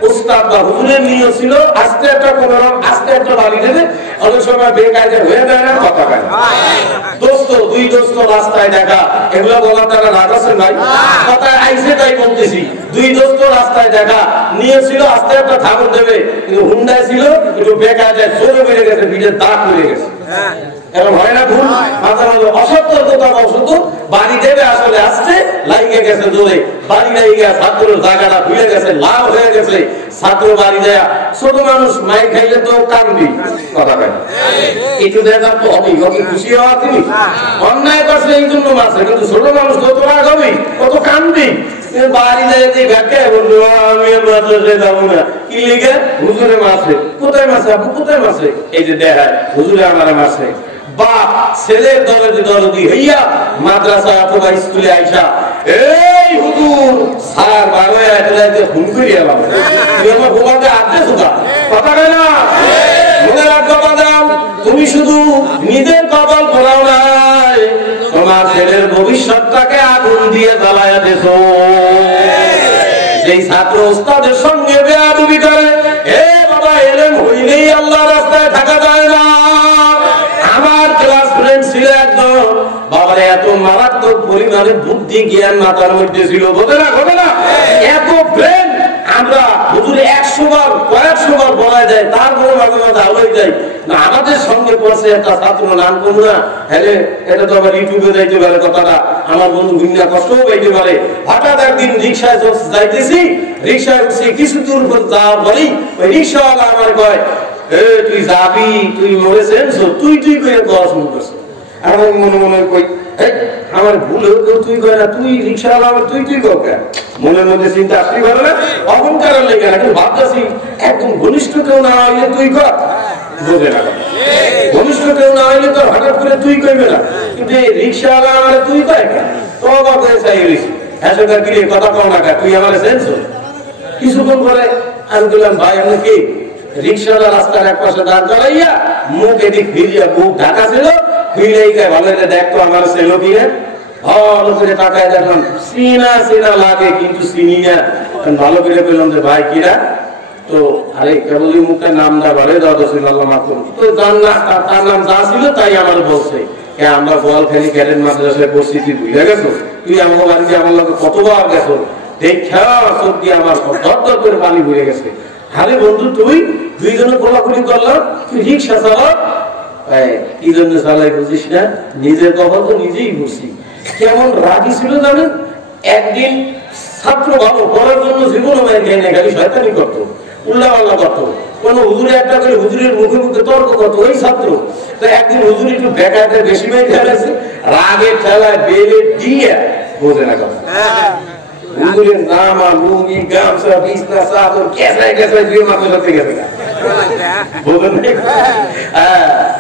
উস্তাদ বা হুজুরের নিয়ত ছিল আস্তে একটা কোন আস্তে একটা বাড়ি দেবে অনেক সময় বেকায়দা হয়ে যায় না কথা কয় দোস্ত দুই দোস্ত রাস্তায় দেখা এগুলো বলার টাকা রাগ আছে ভাই কথা আইসে তাই বলতেছি দুই দোস্ত রাস্তায় দেখা নিয়েছিল আস্তে একটা ঠাকুর দেবে কিন্তু হুন্ডায় ছিল একটু বেকায়দায় জোরে বেড়ে গেছে ভিড়ে দাগ পড়ে গেছে এরকম হয় না ভুল মাঝে মাঝে অসতর্কতা বশত বাড়ি দেবে আসলে আসছে লাইগে গেছে জোরে বাড়ি লেগে গেছে ছাত্রের জায়গাটা ভুলে গেছে লাভ হয়ে গেছে ছাত্র বাড়ি দেয়া ছোট মানুষ মাই খাইলে তো কানবি কথা কেন একটু দেখা তো হবেই ওকে খুশি হওয়া তুমি অন্যায় করছে এই জন্য মাসে কিন্তু ছোট মানুষ কত রাগ হবি কত কানবি বাড়ি দেয় যে ব্যাখ্যা বললো আমি মাদ্রাসায় যাবো না কি লিখে হুজুরে মাসে কোথায় মাসে আপু কোথায় মাসে এই যে দেখায় হুজুরে আমার মাসে বাপ ছেলের দরদি দরদি হইয়া মাদ্রাসা অথবা স্কুলে আইসা এই হুজুর স্যার বাবা এটাতে ফোন করিয়া বাবা তুই আমার বোমাকে আঁকতে শুধা কথা কয় না মনে রাখবো বাদাম তুমি শুধু নিজের কপাল ফোলাও নাই তোমার ছেলের ভবিষ্যৎটাকে আগুন দিয়ে জ্বালায়া দেছো যেই ছাত্র উস্তাদের সঙ্গে বেয়াদবি করে এ বাবা এলেম হইলেই আল্লাহ রাস্তায় থাকা যায় না আমার ক্লাস ফ্রেন্ড ছিল একদম বাবারে এত মারাত্মক পরিমাণে বুদ্ধি জ্ঞান মাথার মধ্যে ছিল বোঝে না এত ব্রেন আমরা হুজুর 100 বার কয়েকশো বার বলা যায় তারপরে মাঝে মাঝে আলোয় যায় না আমাদের সঙ্গে পড়ছে একটা ছাত্র নাম করবো না হ্যাঁ এটা তো আবার ইউটিউবে যাইতে পারে কথাটা আমার বন্ধু ভিন্না কষ্টও পাইতে পারে হঠাৎ একদিন রিক্সায় যাইতেছি রিক্সায় উঠছি কিছু দূর যাওয়ার পরেই ওই রিক্সাওয়ালা আমার কয় তুই যাবি তুই মরেছেন তুই করে করা শুরু করছো আমার মনে মনে কই আমার ভুল তুই কয় না তুই রিক্সাওয়ালা আমার তুই কর মনের মধ্যে চিন্তা আসতেই পারে না অহংকার লেগে না কিন্তু ভাবতেছি একদম ঘনিষ্ঠ কেউ না হইলে তুই কর বোঝে না ঘনিষ্ঠ কেউ না হইলে তোর হঠাৎ করে তুই কইবে না কিন্তু এই রিক্সাওয়ালা আমার তুই কয় তো অবাক হয়ে চাই রয়েছি হ্যাঁ সরকার কি কথা কও না তুই আমার সেন্স কিছুক্ষণ পরে আমি বললাম ভাই আমি কি রিক্সাওয়ালা রাস্তার এক পাশে দাঁড় করাইয়া মুখ এদিক ফিরিয়া বুক ঢাকা ছিল ফিরেই গায়ে ভালো দেখতো আমার ছেলে দিয়ে ভালো করে তাকায় দেখলাম চিনা লাগে কিন্তু চিনি না ভালো করে পেলাম যে ভাই কিরা তো আরে কেবলই মুখটা নাম দা বলে দাদা মাত্র তো তার নাম যা ছিল তাই আমার বলছে আমরা বোয়ালখালী ক্যাডেট মাদ্রাসায় পরিস্থিতি বুঝে গেছো তুই আমার বাড়িতে আমার লোক কতবার গেছো দেখা চোখ দিয়ে আমার দর করে পানি ভরে গেছে আরে বন্ধু তুই দুইজনে গোলাগুলি করলাম তুই রিক্সা চালা কি জন্য চালাই বুঝিস না নিজের কথা তো নিজেই বুঝছি কেমন রাগি ছিল জানেন একদিন ছাত্র ভালো পড়ার জন্য জীবনও মায়ের জ্ঞান নেই খালি শয়তানি করতো উল্লাপাল্লা করতো কোন হুজুরে একটা করে হুজুরের মুখে মুখে তর্ক করতো ওই ছাত্র তো একদিন হুজুর একটু বেকায়দা বেশি মেয়ে খেলেছে রাগের খেলায় বেলে দিয়ে বোঝে না কথা হুজুরের নামা লুঙ্গি গামছা বিছনা চাদর কেসায় দিয়ে মাথা সাথে গেছে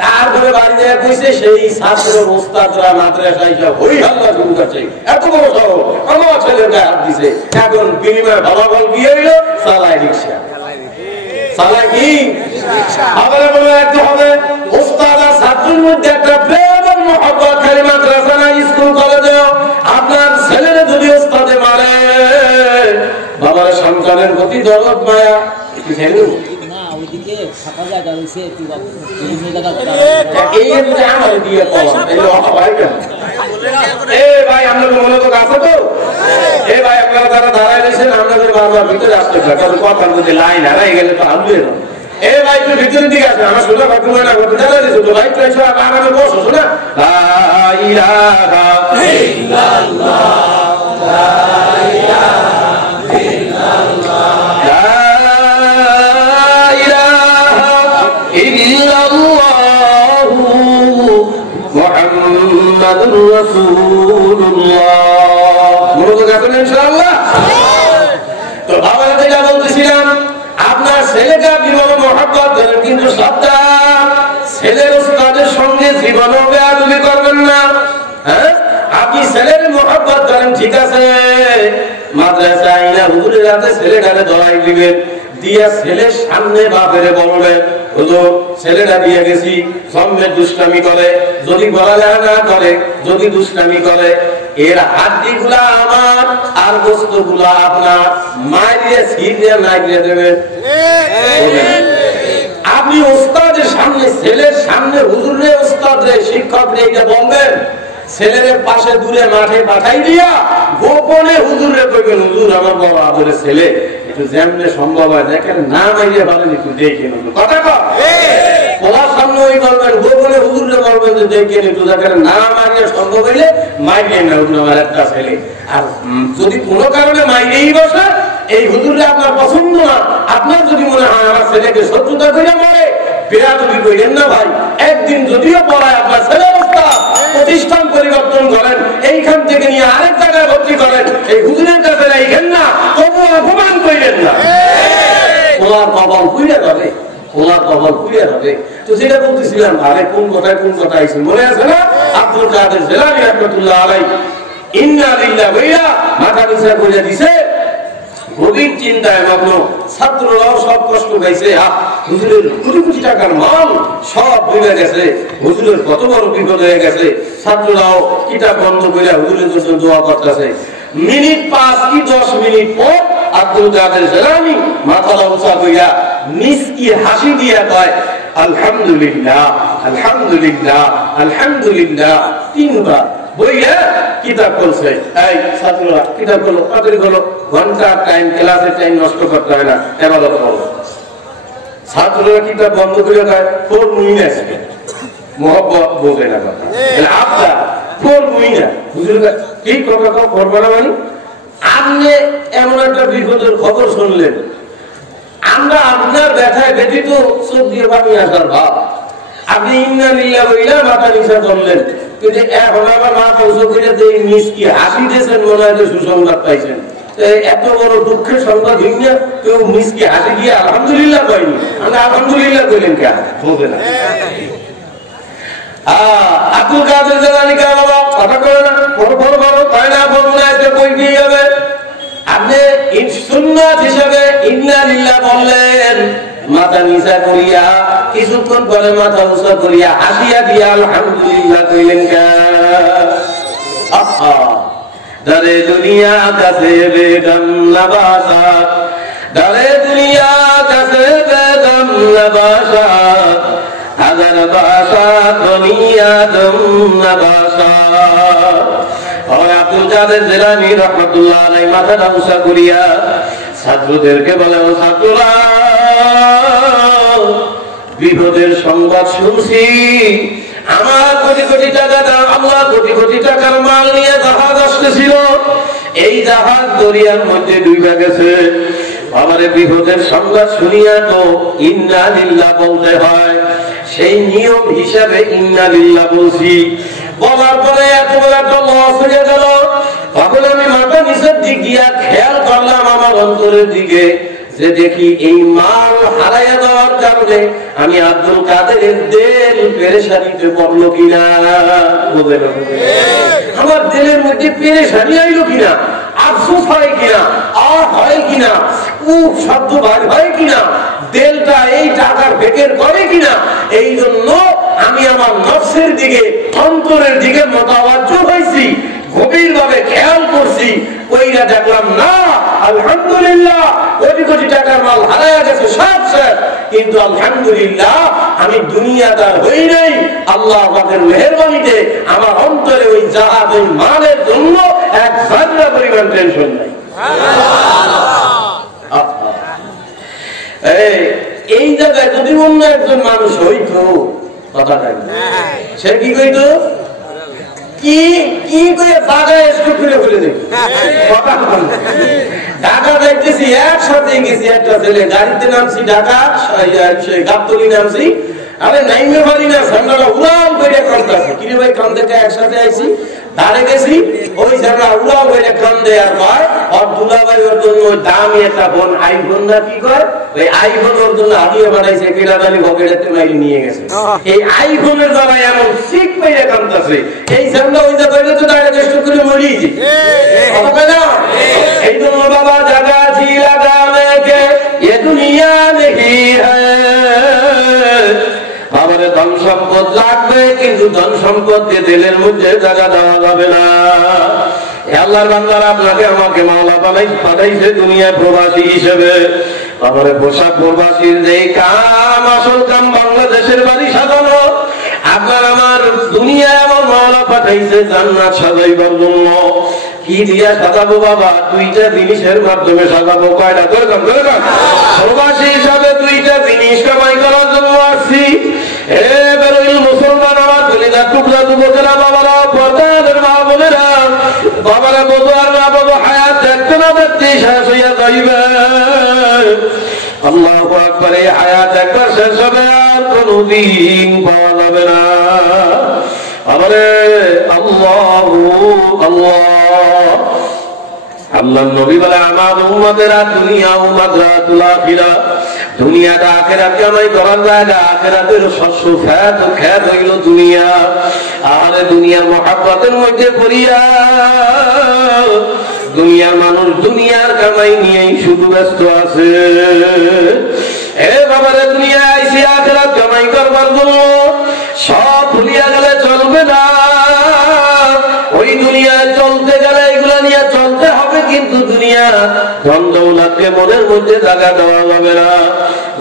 তারপরে বাড়ি যায় কইছে সেই ছাত্র ওস্তাদরা মাদ্রাসায় হই হাল্লা শুরু করছে এত বড় সহ আমার ছেলের গায়ে হাত দিছে এখন বিনিময়ে ফলাফল কি হইলো চালায় রিক্সা চালায় কি আবার বলে রাখতে হবে ওস্তাদ আর ছাত্রের মধ্যে একটা প্রেম আর মহব্বত খালি মাদ্রাসা না স্কুল কলেজে আপনার ছেলেরা যদি ওস্তাদে মারে বাবার সন্তানের প্রতি দরদ মায়া কি ছেলে ওইদিকে ফাঁকা জায়গা রয়েছে ভাই আপনাদের মনে তো আছে তো ভাই আপনারা তারা দাঁড়ায় রয়েছেন আপনাদের বারবার ভিতরে আসতে কথার মধ্যে লাইন হারাই গেলে তো আসবে না ভাই একটু ভিতরের দিকে আসবে আমার সোজা ঘটনা না ঘটে দাঁড়ায় দিয়েছো তো ভাই তো এসে আগামী বসো শোনা মুহাম্মাদুর রাসূলুল্লাহ। মনোযোগ আছেন ইনশাআল্লাহ? তো বাবা যেটা বলতেছিলাম, আপনার ছেলেকে আপনি বড় মহব্বত করেন, কিন্তু সবটা ছেলের উস্তাদের সঙ্গে জীবনও বেয়াদবি করবেন না। হ্যাঁ, আপনি ছেলের মহব্বত করেন, ঠিক আছে, মাদ্রাসায় না হুজুরের হাতে ছেলেটারে ধরাই দিবেন, দিয়া ছেলের সামনে বাপেরে বলবেন, হুজুর ছেলেটা দিয়ে গেছি, জন্মে দুষ্টামি করে, যদি বলা না করে, যদি দুষ্টামি করে, এর হাড্ডি গুলা আমার আর গোস্ত গুলা আপনার, মাইরিয়ে ছিঁড়িয়ে নাইয়ে দেবেন। আপনি ওস্তাদের সামনে, ছেলের সামনে হুজুরে, ওস্তাদরে, শিক্ষকরে এটা বলবেন, ছেলের পাশে দূরে মাঠে পাঠাই দিয়া গোপনে হুজুরে কইবেন, হুজুর আমার বড় আদরের ছেলে, একটু যেমনে সম্ভব হয় দেখেন, না মাইরে পারেন একটু দেখেন, কথা কর বলার সামনে ওই বলবেন, গোপনে হুজুরে বলবেন যে দেখেন একটু দেখেন, না মারিয়ে সম্ভব হইলে মাইরেন না, হুজুর আমার একটা ছেলে। আর যদি কোনো কারণে মাইরেই বসে, এই হুজুরে আপনার পছন্দ না, আপনার যদি মনে হয় আমার ছেলেকে শত্রুতা করে মরে, বেয়াদবি কইলেন না ভাই। একদিন যদিও পড়ায় আপনার ছেলে অবস্থা, প্রতিষ্ঠান পরিবর্তন করেন, এইখান থেকে নিয়ে আরেক জায়গায় ভর্তি করেন, এই হুজুরের কাছে রাখেন না, তবু অপমান কইলেন না, ওনার কবল পুড়ে যাবে, ওনার কবল পুড়ে যাবে। তো যেটা বলতেছিলাম, আরে কোন কথায় আইছে মনে আছে না? আব্দুল কাদের জিলানী রাহমাতুল্লাহ আলাইহি ইন্না লিল্লাহি ওয়া ইন্না মাথা নিচে করে দিছে, গভীর চিন্তায় মগ্ন, ছাত্ররাও সব কষ্ট পাইছে, হুজুরের কোটি কোটি টাকার মাল সব ডুবে গেছে, হুজুরের কত বড় বিপদ হয়ে গেছে। ছাত্ররাও কিতাব বন্ধ করে হুজুরের জন্য দোয়া করতেছে। মিনিট 5 কি 10 মিনিট পর আব্দুল কাদের জিলানী মাথা উঁচা কইরা মিসকি হাসি দিয়া কয়, আলহামদুলিল্লাহ আলহামদুলিল্লাহ আলহামদুলিল্লাহ, 3 বার বইয়া কিতাব করছে। এই ছাত্ররা কিতাব করলো, তাদের হলো ঘন্টা টাইম, ক্লাসের টাইম নষ্ট করতে হয় না, এবার করো। ছাত্ররা কিতাব বন্ধ করে দেয়, তোর মুই না মহব্বত বোঝে না কথা, আপনার তোর মুই না হুজুর কি কথা করবে না, মানে আপনি এমন একটা বিপদের খবর শুনলেন, আমরা আপনার ব্যথায় ব্যথিত, চোখ দিয়ে পানি আসার ভাব, আপনি ইন্না লিল্লাহি ওয়া ইন্না মাথা নিচা করলেন, কিন্তু এখন আবার মাথা উঁচু করে দিয়ে মিসকি হাসি দিয়েছেন, মনে হয় সুসংবাদ পাইছেন। এত বড় দুঃখের সংবাদ হইয়া কেউ মিসকি হাসি দিয়ে আলহামদুলিল্লাহ কয়নি, আমরা আলহামদুলিল্লাহ কইলেন কে বোঝে না। আব্দুল কাদের জিলানী কা বাবা কথা কয় না, বড় বড় বড় কয় না, বলবো না, এটা কই দিয়ে যাবে। আপনি সুন্নাত হিসেবে ইন্না লিল্লাহি বললেন, মাথা নিচা করিয়া কিছুক্ষণ পরে মাথা উঁচা করিয়া হাসিয়া দিয়া আলহামদুলিল্লাহ কইলেন কা। দারে দুনিয়া কাছে বেগম নবাসাত, দারে দুনিয়া কাছে বেগম নবাসাত, হাজার বাসাত দুনিয়া দম নবাসাত। আব্দুল কাদের জিলানী রাহমাতুল্লাহ আলাইহি মাথাটা উঁচা করিয়া ছাত্রদেরকে বলে, ও ছাত্ররা, বিপদের সংবাদ শুনছি, আমার কোটি কোটি টাকা দাম, আল্লাহ কোটি কোটি টাকার মাল নিয়ে জাহাজ আসতেছিল, এই জাহাজ দরিয়ার মধ্যে ডুবে গেছে। আমার বিপদের সংবাদ শুনিয়া তো ইন্না লিল্লাহি বলতে হয়, সেই নিয়ম হিসাবে ইন্না লিল্লাহি বলছি। বলার পরে এত বড় একটা লস হয়ে গেল, তখন আমি মাথা নিচের দিক দিয়া খেয়াল করলাম আমার অন্তরের দিকে, যে দেখি এই মাল হারাইয়া দেওয়ার কারণে আমি আব্দুল কাদেরের দিল পেরেশানিতে পড়লো কিনা, আমার দিলের মধ্যে পেরেশানি আইলো কিনা, আফসোস হয় কিনা, আর হয় কিনা, উফ শব্দ বার হয় কিনা, দিলটা এই টাকার বেকের করে কিনা, এই জন্য আমি আমার নফসের দিকে, অন্তরের দিকে মোতাবাজ্জ হয়েছি, গভীর ভাবে খেয়াল করছি, ওইটা দেখলাম না আলহামদুলিল্লাহ কোটি কোটি টাকার মাল হারায়া গেছে, সব শেষ, কিন্তু আলহামদুলিল্লাহ আমি দুনিয়াদার হই নাই, আল্লাহ পাকের মেহেরবানিতে আমার অন্তরে ওই জাহাজ, ওই মালের জন্য এক জাররা পরিমাণ টেনশন নাই। এই জায়গায় যদি অন্য একজন মানুষ হইতো, কথাটা সে কি কইতো, কি কি করে জায়গায় স্টক করে ফেলে দেখি, ঢাকা দেখতেছি একসাথে গেছি, একটা ছেলে গাড়িতে নামছি, ঢাকা গাবতলি নামছি, আরে নাইমে পারি না, ঝান্ডাটা উড়াও করে কান্দাছে। কিরে ভাই কান্দে একসাথে আইছি, দাঁড়ে গেছি, ওই ঝান্ডা উড়াও করে কান্দে। আর ভাই ওর দুলাভাই ওর জন্য ওই দামি একটা ফোন, আইফোন না কি কয়, ওই আইফোন ওর জন্য হাতিয়ে বানাইছে, কেনাদানি ভকেটাতে মাইরি নিয়ে গেছে। এই আইফোনের দ্বারা এমন শিখ পেয়ে কান্দাছে, এই ঝান্ডা ওই জায়গায় তো দাঁড়িয়ে চেষ্টা করে মরিয়েছে। এই জন্য বাবা জায়গা জি লাগানে কে এ দুনিয়া নেই আমারে ধন সম্পদ লাগবে, কিন্তু ধন সম্পদ দিয়ে দিলের মধ্যে জায়গা দেওয়া যাবে না। আল্লাহর বান্দারা আপনাকে আমাকে মাওলা পাঠাইছে দুনিয়ায় প্রবাসী হিসেবে। আমারে পোশাক প্রবাসীর যে কাম, আসল কাম বাংলাদেশের বাড়ি সাজানো। আপনার আমার দুনিয়ায় আমার মাওলা পাঠাইছে জান্নাত সাজাইবার জন্য। কি দিয়া সাজাবো বাবা? দুইটা জিনিসের মাধ্যমে সাজাবো। কয়টা? প্রবাসী হিসাবে দুইটা জিনিস কামাই করার জন্য আসছি। মুসলমান আমার দলিদার টুকরা যুবকেরা, বাবারা, পর্দাদের মা বোনেরা, বাবারা বধু আর মা বাবু হায়াত দেখতে না দেখতে শেষ হইয়া যাইবে। আল্লাহু আকবার। এই হায়াত একবার শেষ হবে, আর কোনদিন পাওয়া যাবে না। আমারে আল্লাহু আল্লাহ আল্লাহ নবী বলে, আমার উম্মতেরা দুনিয়া উম্মাতুল আখিরা, দুনিয়াটা আখিরাত কামাই করার জায়গা, আখিরাতের শস্য খ্যাত হইল দুনিয়া। আর দুনিয়ার মহাব্বতের মধ্যে পড়িয়া দুনিয়ার মানুষ দুনিয়ার কামাই নিয়েই শুধু ব্যস্ত আছে। এ বাবারে, দুনিয়া আইসি আখিরাত কামাই করবার জন্য, সব ভুলিয়া গেলে চলবে না। ওই দুনিয়ায় চলতে গেলে এগুলা নিয়ে চলতে হবে, কিন্তু দুনিয়া ধন দৌলতকে মনের মধ্যে জায়গা দেওয়া যাবে না।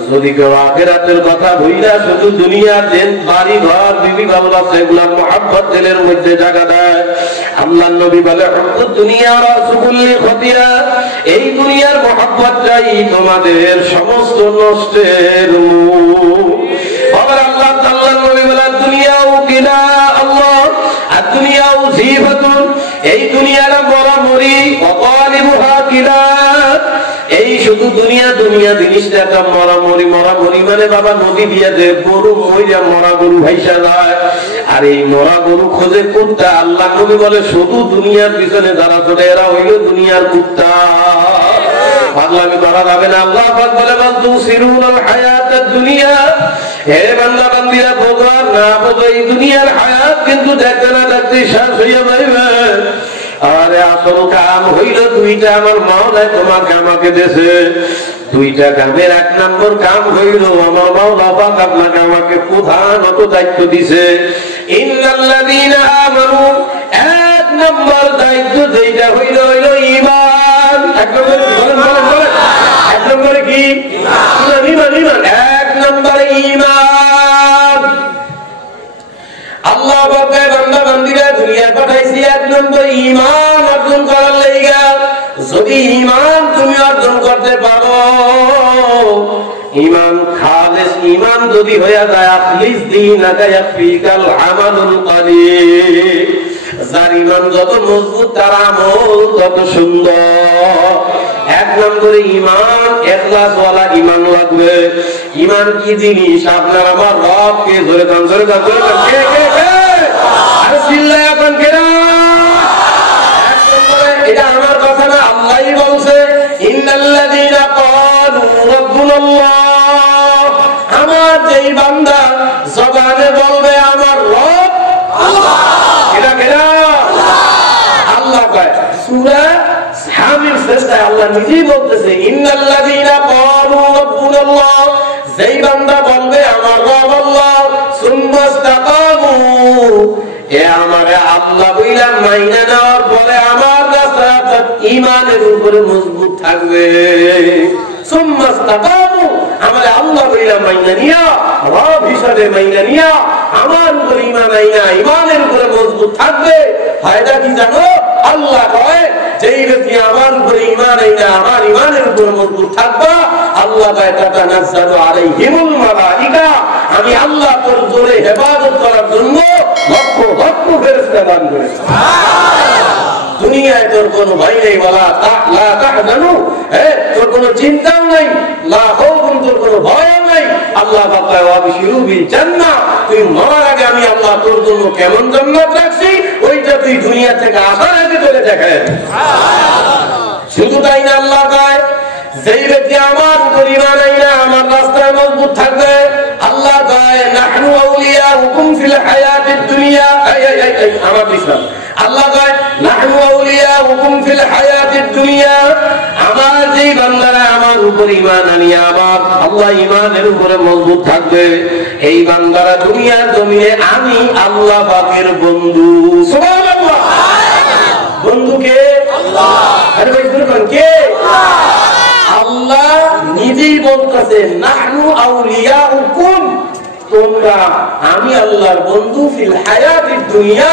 যদি কেউ আখিরাতের কথা ভুইলা শুধু দুনিয়ার দেন, বাড়ি ঘর, বিবি বাবলা, সেগুলার মহাব্বত দিলের মধ্যে জায়গা দেয়, আল্লাহর নবী বলে, দুনিয়া রাসূলুল্লাহ খতিয়া, এই দুনিয়ার মহাব্বতটাই তোমাদের সমস্ত নষ্টের মূল। আবার আল্লাহ তাআলা নবী বলে, দুনিয়াও কিনা আল্লাহ আর দুনিয়াও জিফাতুন, এই দুনিয়াটা মরামরি, অকালিবুহা কিনা, এই শুধু দুনিয়া দুনিয়া জিনিসটা একটা মরামরি। মরামরি মানে বাবা নদী দিয়ে যে গরু মইরা মরা গরু ভাইসা যায়, আর এই মরা গরু খোঁজে কুত্তা। আল্লাহ নবী বলে, শুধু দুনিয়ার পিছনে যারা চলে এরা হইল দুনিয়ার কুত্তা। পাগলামি করা যাবে না। আল্লাহ পাক বলে, বল তুসিরুনাল হায়াতাদ দুনিয়া, হে বান্দা বান্দীরা, বোঝো আর না বোঝো, এই দুনিয়ার হায়াত কিন্তু দেখতে না দেখতে শেষ হইয়া যাইবে। আরে আসল কাম হইল দুইটা, আমার মাওলা তোমাকে আমাকে দেশে দুইটা কামের এক নম্বর কাম হইল, আমার মাওলা পাক আপনাকে আমাকে প্রধানত দায়িত্ব দিছে। ইন্নাল্লাযীনা আমানু, এক নম্বর দায়িত্ব যেটা হইল ঈমান। এক নম্বরে কি? ঈমান। এক নম্বরে ঈমান। আল্লাহ পাকের বান্দা বান্দীরা দুনিয়ায় পাঠাইছি এক নম্বর ঈমান অর্জন করার লাইগা। যদি ঈমান তুমি অর্জন করতে পারো, ঈমান খালিস ঈমান যদি হয়ে যায়, আখলিস দীনাকা ইয়াফিকাল আমালুল কলিল, যার ঈমান যত মজবুত তার আমল তত সুন্দর। এক নম্বরে ঈমান, ইখলাস ওয়ালা ঈমান লাগবে। ঈমান কি জিনিস? আপনার আমার রবকে ধরে কান ধরে কান ধরে কান কে কে কে আর চিল্লায় আপন কেরা। এক নম্বরে, এটা আমার কথা না, আল্লাহই বলছে, ইন্নাল্লাযীনা ক্বালু রাব্বুনাল্লাহ, আমার যেই বান্দা জবানে বলবে আমার রব আল্লাহ, এটা কেরা আল্লাহ কয়। সূরা হামিম শেষটায় আল্লাহ নিজেই বলতেছে, ইন্নাল্লাযীনা ক্বালু রাব্বুনাল্লাহ, যেই বান্দা বলবে আমার রব আল্লাহ, সুম্মা ইসতাকামু, এ আমারে আল্লাহ বইলা মাইনা নেওয়ার পরে আমার রাস্তা ঈমানের উপরে মজবুত থাকবে। সুম্মা ইসতাকামু, আমারে আল্লাহ বইলা মাইনা নিয়া, রব হিসাবে মাইনা নিয়া, আমার উপরে ঈমান আইনা ঈমানের উপরে মজবুত থাকবে। ফায়দা কি জানো? আল্লাহ কয়, যেই ব্যক্তি আমার উপরে ঈমান আইনা আমার ঈমানের উপরে মজবুত থাকবা, আল্লাহ কয় তাতানাজ্জালু আলাইহিমুল মালাইকা, আমি আল্লাহ তোর জোরে ইবাদত করার জন্য লক্ষ লক্ষ ফেরেশতা দান করেছি। দুনিয়ায় তোর কোনো ভয় নেই, ওয়ালা লা তাহজানু, তোর কোনো চিন্তা নাই, লা খাউফুন, তোর কোনো ভয় নাই, আল্লাহ পাক কয় ওয়াবশিরু বিল জান্নাহ, তুই মরার আগে আমি আল্লাহ তোর জন্য কেমন জান্নাত রাখছি ওইটা তুই দুনিয়া থেকে আসার আগে তোরে দেখায়। শুধু তাই না, আল্লাহ কয় যেই ব্যক্তি আমার উপর ঈমান আইনা আমার রাস্তায় মজবুত থাকবে, আল্লাহ কয় নাহনু আউলিয়াউকুম ফিল হায়াতিদ দুনিয়া, আমার বিশ্বাস আল্লাহ কয় নাহনু আউলিয়াউকুম ফিল হায়াতিদ দুনিয়া, আমার যেই বান্দারা আমার উপর ঈমান আনিয়া আমার আল্লাহ ঈমানের উপরে মজবুত থাকবে, এই বান্দারা দুনিয়ার জমিনে আমি আল্লাহ পাকের বন্ধু। সুবহানাল্লাহ। বন্ধু কে? আল্লাহ। আরে ভাই শুনুন, কে? আল্লাহ নিজেই বলতেছে নাহনু আউলিয়াউকুম, তোমরা আমি আল্লাহর বন্ধু ফিল হায়াতিদ দুনিয়া,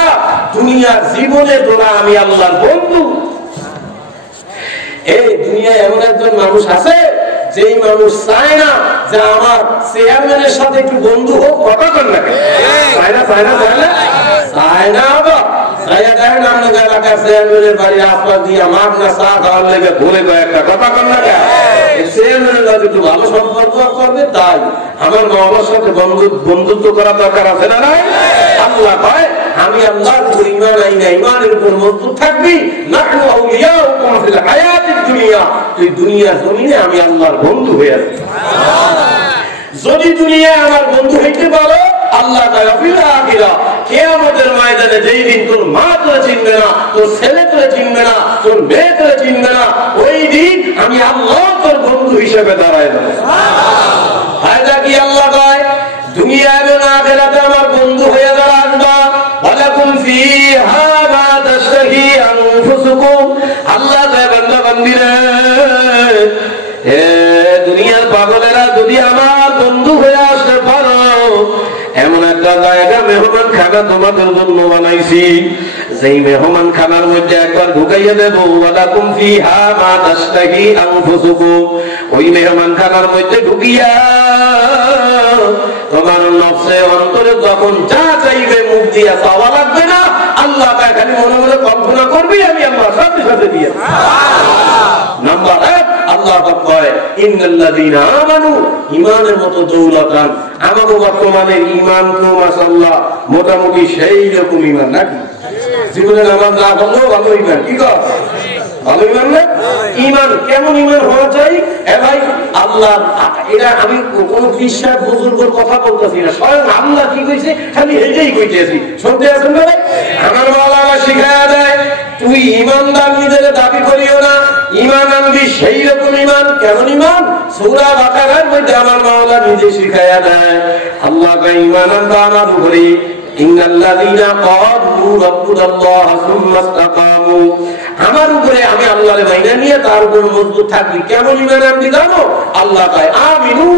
দুনিয়ার জীবনে তোরা আমি আল্লাহর বন্ধু। এই দুনিয়ায় এমন একজন মানুষ আছে যেই মানুষ চায় না যে আমার চেয়ারম্যানের সাথে একটু বন্ধু হোক, কথা কর না, চায় না চায় না চায় না চায় না। আবার চাইয়া দেখেন আপনাদের এলাকার চেয়ারম্যানের বাড়ির আশপাশ দিয়ে মাছ না চা খাওয়ার লেগে ঘুরে কয়েকটা কথা কর না, চেয়ারম্যানের সাথে একটু ভালো সম্পর্ক করবে, তাই আমার মা বাবার সাথে বন্ধুত্ব করা দরকার আছে না? নাই। আল্লাহ কয় আমি আল্লাহর উপর ঈমান আইনা ঈমানের উপর মজবুত থাকবি, নাহনু আউলিয়াউকুম ফিল হায়াতিদ দুনিয়া, তুই দুনিয়ার জমিনে আমি আল্লাহর বন্ধু হয়ে আছি। যদি দুনিয়ায় আমার বন্ধু হইতে পারো, আল্লাহ তাআলা ফিল আখিরা কিয়ামতের ময়দানে যেই দিন তোর মা তোরে চিনবে না, তোর ছেলে তোরে চিনবে না, তোর মেয়ে তোরে চিনবে না, ওই দিন আমি আল্লাহ তোর বন্ধু হিসেবে দাঁড়ায় যাবো। ফায়দা কি? আল্লাহ কয় দুনিয়া এবং আখিরাতে আমার বন্ধু হয়ে দাঁড়াবা, ওয়ালাকুম ফিহা মা তাশতাহি আনফুসুকুম, আল্লাহ কয় বান্দা বান্দীরা, হে দুনিয়ার পাগলেরা, যদি আমার বন্ধু হয়ে আসতে পারো, এমন একটা জায়গা মেহমান খানা তোমাদের জন্য বানাইছি, যেই মেহমান খানার মধ্যে একবার ঢুকাইয়া দেবো, ওয়ালাকুম ফিহা মা তাশতাহি আনফুসুকুম, ওই মেহমান খানার মধ্যে ঢুকিয়া তোমার নফসে অন্তরে যখন যা চাইবে মুখ দিয়া চাওয়া লাগবে না, আল্লাহ তা খালি মনে মনে কল্পনা করবি, আমি আল্লাহ সাথে সাথে দিয়ে। নাম্বার 1 আল্লাহ পাক কয় ইন্নাল্লাযীনা আমানু, ঈমানের মতো দৌলতান, আমাদের বর্তমানে ঈমান তো মাশাআল্লাহ মোটামুটি সেই রকম ঈমান নাকি, জীবনে নামাজ না পড়লেও ভালো ঈমান, কি কর ভালো ঈমান না? ঈমান কেমন ঈমান হওয়া চাই? এ ভাই আল্লাহ, এটা আমি কোন বিশ্বাস বুজুর্গের কথা বলতেছি না, স্বয়ং আল্লাহ কি কইছে খালি এইটাই কইতেছি, শুনতে আছেন না? আমার মাওলানা শিখায়া দেয় তুই ঈমানদার নিজের দাবি করিও না, ঈমান আনবি সেই রকম ঈমান। কেমন ঈমান? সূরা বাকারার মধ্যে আমার মাওলা নিজে শিখায়া দেয়, আল্লাহ কয় ঈমান আনবা আমার উপরে, ইন্নাল্লাযীনা ক্বালু রাব্বুনাল্লাহ সুম্মা ইসতাকামু, আমার উপরে আমি আল্লাহরে মাইনা নিয়ে তার উপর মজবুত থাকবি। কেমন ঈমান আনবি জানো? আল্লাহ কয় আমিনু,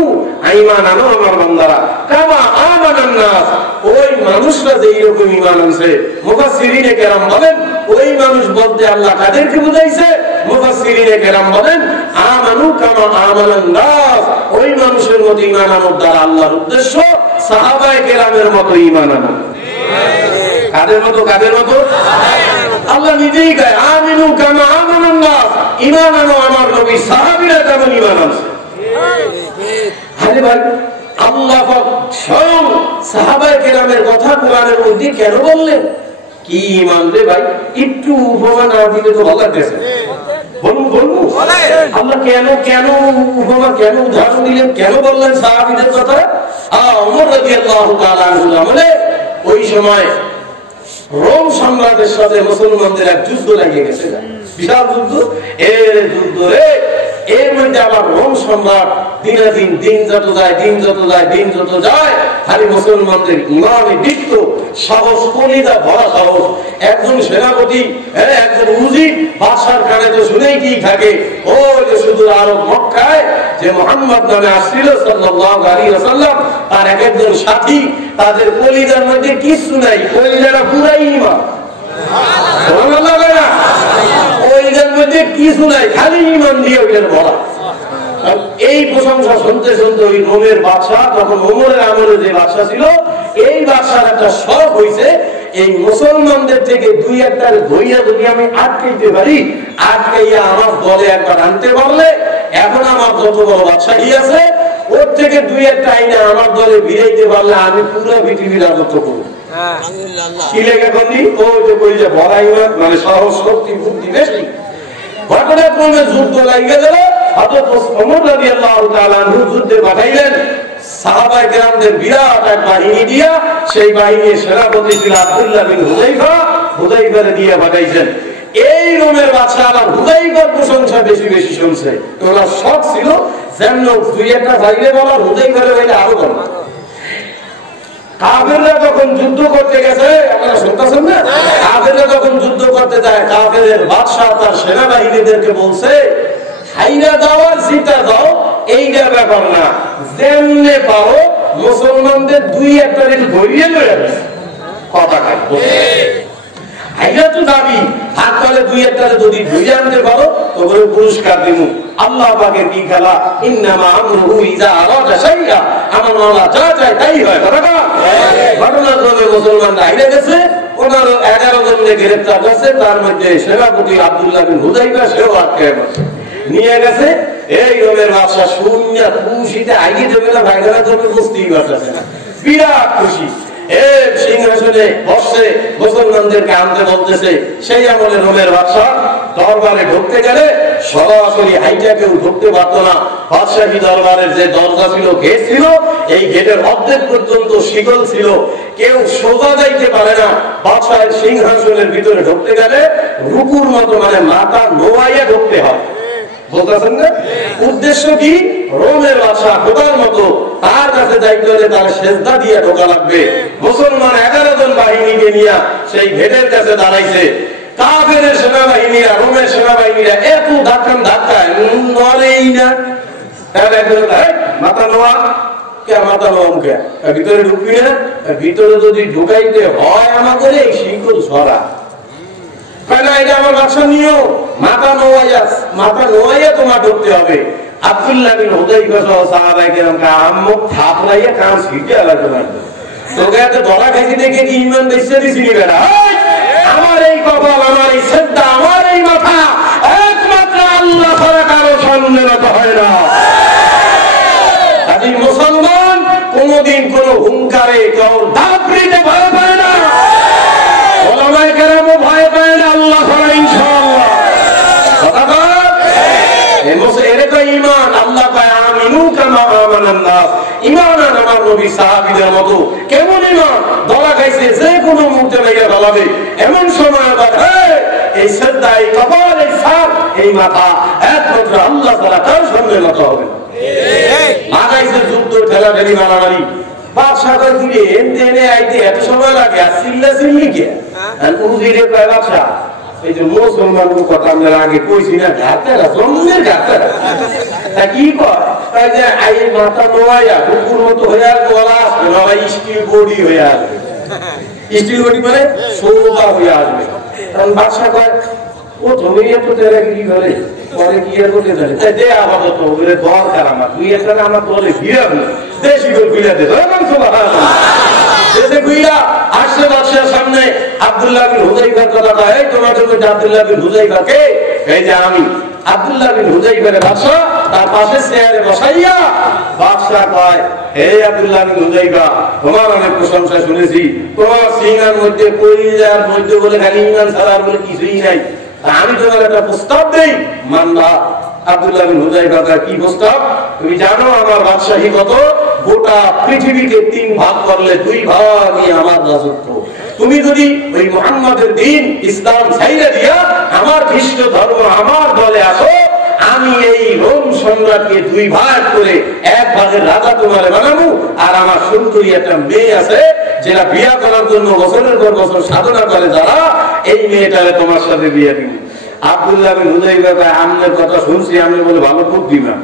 ঈমান আনো আমার বান্দারা, কামা আমানান নাস, ওই মানুষরা যেই রকম ঈমান আনছে। মুফাসসিরিনে কেরাম বলেন ওই মানুষ বলতে আল্লাহ কাদেরকে বুঝাইছে? মুফাসসিরিনে কেরাম বলেন আমানু কামা আমানান নাস, ওই মানুষের মতো ঈমান আনার দ্বারা আল্লাহর উদ্দেশ্য সাহাবায়ে কেরামের মতো ঈমান আনা। কাদের মতো? কাদের মতো? আল্লাহ নিজেই কয় আমিনু কামা আমানান নাস, ঈমান আনো আমার নবী সাহাবীরা যেমন ঈমান আনছে। আরে ভাই আল্লাহ পাক স্বয়ং সাহাবায়ে কেরামের কথা কোরআনের মধ্যে কেন বললেন? কি ঈমান রে ভাই, একটু উপমা না দিলে তো ভালো লাগতেছে। বলবো আল্লাহ কেন কেন উপমা, কেন উদাহরণ দিলেন, কেন বললেন সাহাবীদের কথা? ওমর রাদিয়াল্লাহু তাআলা আনহু আমলে ওই সময় রোম সম্রাটের সাথে মুসলমানদের এক যুদ্ধ লেগে গেছে, বিশাল যুদ্ধ। এর যুদ্ধ রে, এর মধ্যে আবার রোম সম্রাট দিনাদিন দিন যত যায় খালি মুসলমানদের ইমানে দীপ্ত সাহস, কলিজা ভরা সাহস। একজন সেনাপতি, একজন উজির বাদশার কানে তো শুনেই কি থাকে, ও যে শুধু আরব মক্কায় যে মুহাম্মদ নামে আসছিল সাল্লাল্লাহু আলাইহি ওয়াসাল্লাম, আর একজন সাথী, তাদের কলিজার মধ্যে কিছু নাই, কলিজাটা পুরাই ঈমান। সুবহানাল্লাহ। কলিজার মধ্যে কিছু নাই, খালি ঈমান দিয়ে ওইটার ভরা। এই প্রশংসা শুনতে শুনতে ওই রোমের বাদশা, তখন ওমরের আমলে যে বাদশা ছিল, এই বাদশার একটা শখ হয়েছে, এই মুসলমানদের থেকে দুই একটা ধইয়া যদি আমি আটকাইতে পারি, আটকাইয়া আমার দলে একবার আনতে পারলে, এখন আমার যত বড় বাদশাহী আছে ওর থেকে দুই একটা আইনা আমার দলে ভিড়াইতে পারলে আমি পুরো পৃথিবীর রাজত্ব করবো। কি লেগে করলি? ওই যে বই যে ভরা ইমান, মানে সহজ শক্তি বুদ্ধি বেশি। ঘটনাক্রমে যুদ্ধ লাগিয়ে দিল। হযরত ওমর রাদিয়াল্লাহু তাআলা আনহু যুদ্ধে পাঠাইলেন সাহাবায়ে কেরামদের বিরাট এক বাহিনী দিয়া। সেই বাহিনীর সেনাপতি ছিল আব্দুল্লাহ বিন হুযায়ফা। হুযায়ফারে দিয়ে পাঠাইছেন। এই রোমের বাদশা আবার হুযায়ফার প্রশংসা বেশি বেশি শুনছে। তোরা সব ছিল যেমন দুই একটা ভাইলে বলা, হুযায়ফারে ভাইলে আরো বল। কাফেররা যখন যুদ্ধ করতে গেছে, আপনারা শুনতেছেন না? কাফেররা যখন যুদ্ধ করতে যায়, কাফেরের বাদশা তার সেনাবাহিনীদেরকে বলছে, হাইরা দাও আর জিতা দাও, এইটা ব্যাপার না, যেমনে পারো মুসলমানদের দুই একটা রেট ধরিয়ে লয়ে আসে। কথা কাটবো হাইরা তো দাবি, হাত তালে দুই একটা যদি ধরিয়ে আনতে পারো তো করে পুরস্কার দিব। আল্লাহ পাকের কি খেলা, ইন্নামা আমরুহু ইযা আরাদা শাইআ, আমার মাওলা যা চায় তাই হয়। ঘটনাক্রমে মুসলমানরা হাইরা গেছে। 11 জনকে গ্রেফতার করছে, তার মধ্যে সেনাপতি আব্দুল্লাহ বিন হুযায়ফা সেও আটকে গেছে, নিয়ে গেছে। এই রোমের বাদশা শূন্য খুশিতে আগে যাবে না, ভাইরা যাবে বুঝতেই পারতেছে না, বিরাট খুশি। সিংহাসনে বসছে, মুসলমানদেরকে আনতে বলতেছে। সেই আমলে রোমের বাদশা দরবারে ঢুকতে গেলে সরাসরি হাইটা কেউ ঢুকতে পারত না। বাদশাহী দরবারের যে দরজা ছিল, গেট ছিল, এই গেটের অর্ধেক পর্যন্ত শিকল ছিল, কেউ সোজা যাইতে পারে না। বাদশাহের সিংহাসনের ভিতরে ঢুকতে গেলে রুকুর মতো, মানে মাথা নোয়াইয়া ঢুকতে হয়। বলতেছেন না? উদ্দেশ্য কি? রোমের বাদশা খোদার মতো, তার কাছে যাইতে হলে তার সেজদা দিয়ে ঢোকা লাগবে। মুসলমান 11 জন বাহিনীকে নিয়ে সেই গেটের কাছে দাঁড়াইছে। কাফের সেনাবাহিনীরা, রোমের সেনাবাহিনীরা এত ধাক্কায় নড়েই না। মাথা নোয়া কে, মাথা নোয়াম কে, ভিতরে ঢুকবি না? ভিতরে যদি ঢুকাইতে হয় আমাকে এই শিকল ছড়া, এটা আমার বাদশা নিয়েও মাথা নোয়াইয়া তোমার ঢুকতে হবে। আব্দুল্লাহ বিন হুযায়ফা সহ সাহাবায়ে কেরাম আম্মুক থাপড়াইয়া কান ছিটে আলাদা লাগবে। তোকে এত ধরা খাইছি দেখে কি ঈমান বেঁচে দিছিলি বেটা? আমার এই কপাল, আমার এই শ্রদ্ধা, আমার এই মাথা একমাত্র আল্লাহ ছাড়া কারো সামনে নত হয় না। কাজী মুসলমান কোনদিন কোন হুঙ্কারে কেউ দাপড়িতে ভয় পায় না, ওলামায়ে কেরামও ভয় পায় না আল্লাহ ছাড়া, ইনশাআল্লাহ। কথা বল, ঈমান আল্লাহ পায়। আমিনু কামা আমানান নাস, ঈমান আমার নবী সাহাবীদের মতো। কেমন ঈমান? ধরা খাইছে যে কোনো মুহূর্তে লেগে ফেলাবে, এমন সময় এই শ্রদ্ধা, এই কপাল, এই সাপ, এই মাথা একমাত্র আল্লাহ ছাড়া কার সামনে নত হবে না। লাগাইছে যুদ্ধ, ঠেলাঠেলি, মারামারি। বাদশা ঘুরে এনতে এনে আইতে এত সময় লাগে, আর চিল্লা চিল্লি কে? উজিরে কয় বাদশা, এই যে মুসলমান কথা আমরা আগে কইছি না, ঘাটেরা জন্মের ঘাটেরা কি কয়, যে আই মাথা নোয়াইয়া কুকুর মতো হয়ে আসবে, ওরা আসবে না, স্টিল বডি হয়ে আসবে। স্টিল বডি মানে সোজা হয়ে আসবে। কারণ বাদশা কয় ও তুমি একটু তেরাগিরি করে পরে কি আর করতে জানে, তাই দে আপাতত ওরে দরকার আমার, তুই একটা আমার দলে ফিরে আসবে, দেশি করে ফিরে দে। দেশে ফিরা আসছে বাদশার সামনে। আব্দুল্লাহ বিন হুযায়ফার কথা কয়, তোমার জন্য আব্দুল্লাহ বিন হুযায়ফা কে? এই যে আমি। আব্দুল্লাহ বিন হুযায়ফার বাদশা তার পাশে চেয়ারে বসাইয়া বাদশা কয়, হে আব্দুল্লাহ বিন হুযায়ফা, তোমার অনেক প্রশংসা শুনেছি, তোমার সিনার মধ্যে কলিজার মধ্যে বলে খালি ঈমান ছাড়া আর বলে কিছুই নাই। আমি তোমার একটা প্রস্তাব দেই, মানবা? আব্দুল্লাহ বিন হুযায়ফা কয়, কি প্রস্তাব? তুমি জানো আমার বাদশাহী কত? গোটা পৃথিবীকে 3 ভাগ করলে 2 ভাগই আমার রাজত্ব। তুমি যদি ওই মুহাম্মাদের দ্বীন ইসলাম ছাইড়া দিয়া আমার খ্রিস্ট ধর্ম আমার দলে আসো, আমি এই রোম সম্রাটকে 2 ভাগ করে 1 ভাগের রাজা তোমারে বানাবো। আর আমার সুন্দরী একটা মেয়ে আছে, যেটা বিয়ে করার জন্য বছরের পর বছর সাধনা করে, যারা এই মেয়েটারে তোমার সাথে বিয়ে দিব। আব্দুল্লাহ বিন হুযায়ফা কয়, আমনের কথা শুনছি, আমি বলে ভালো বুদ্ধি না,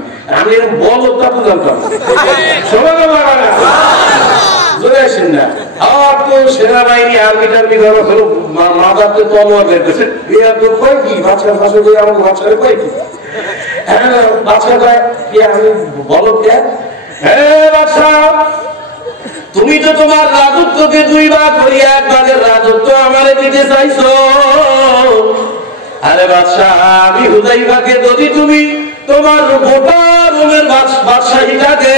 আমি এরকম বলো তা তো জানতাম না। আর তো সেনাবাহিনী আর্মি টার্মি ধরো মাদারতে তলোয়ার দেখতেছে, কয় কি বাচ্চার পাশে গিয়ে আমাকে বাচ্চারে কয় কি? হ্যাঁ বাচ্চা কয় কি, আমি বলো কে? হ্যাঁ বাচ্চা, তুমি তো তোমার রাজত্বকে 2 ভাগ করিয়া 1 ভাগের রাজত্ব আমারে দিতে চাইছো। আরে বাদশা, আমি হুযায়ফাকে যদি তুমি তোমার গোটা রোমের বাদশাহীটাকে,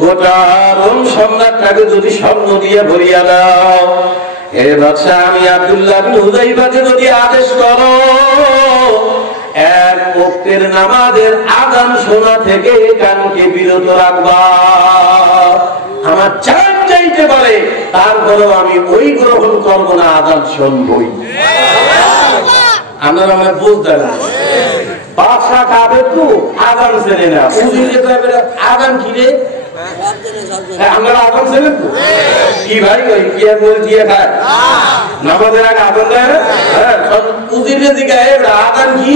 গোটা রোম সম্রাটটাকে যদি স্বর্ণ দিয়ে ভরিয়া দাও, হে বাদশাহ আমি আব্দুল্লাহ বিন হুযাইফাকে যদি আদেশ করো এক ওয়াক্তের নামাজের আযান শোনা থেকে কানকে বিরত রাখবা, আমার জান যাইতে পারে তারপরেও আমি ওই গ্রহণ করব না, আযান শুনবই। আপনারা আমার বুঝতে না, বাদশা খাবে তো আযান চেনে না, উজিরে যাবে আযান কি রে, আমরা আযান চেনেন তো কি ভাই, ওই কি বল দিয়ে খায় নামাজের আগে আযান দেয় না, হ্যাঁ উজিরে জিগায় আযান কি,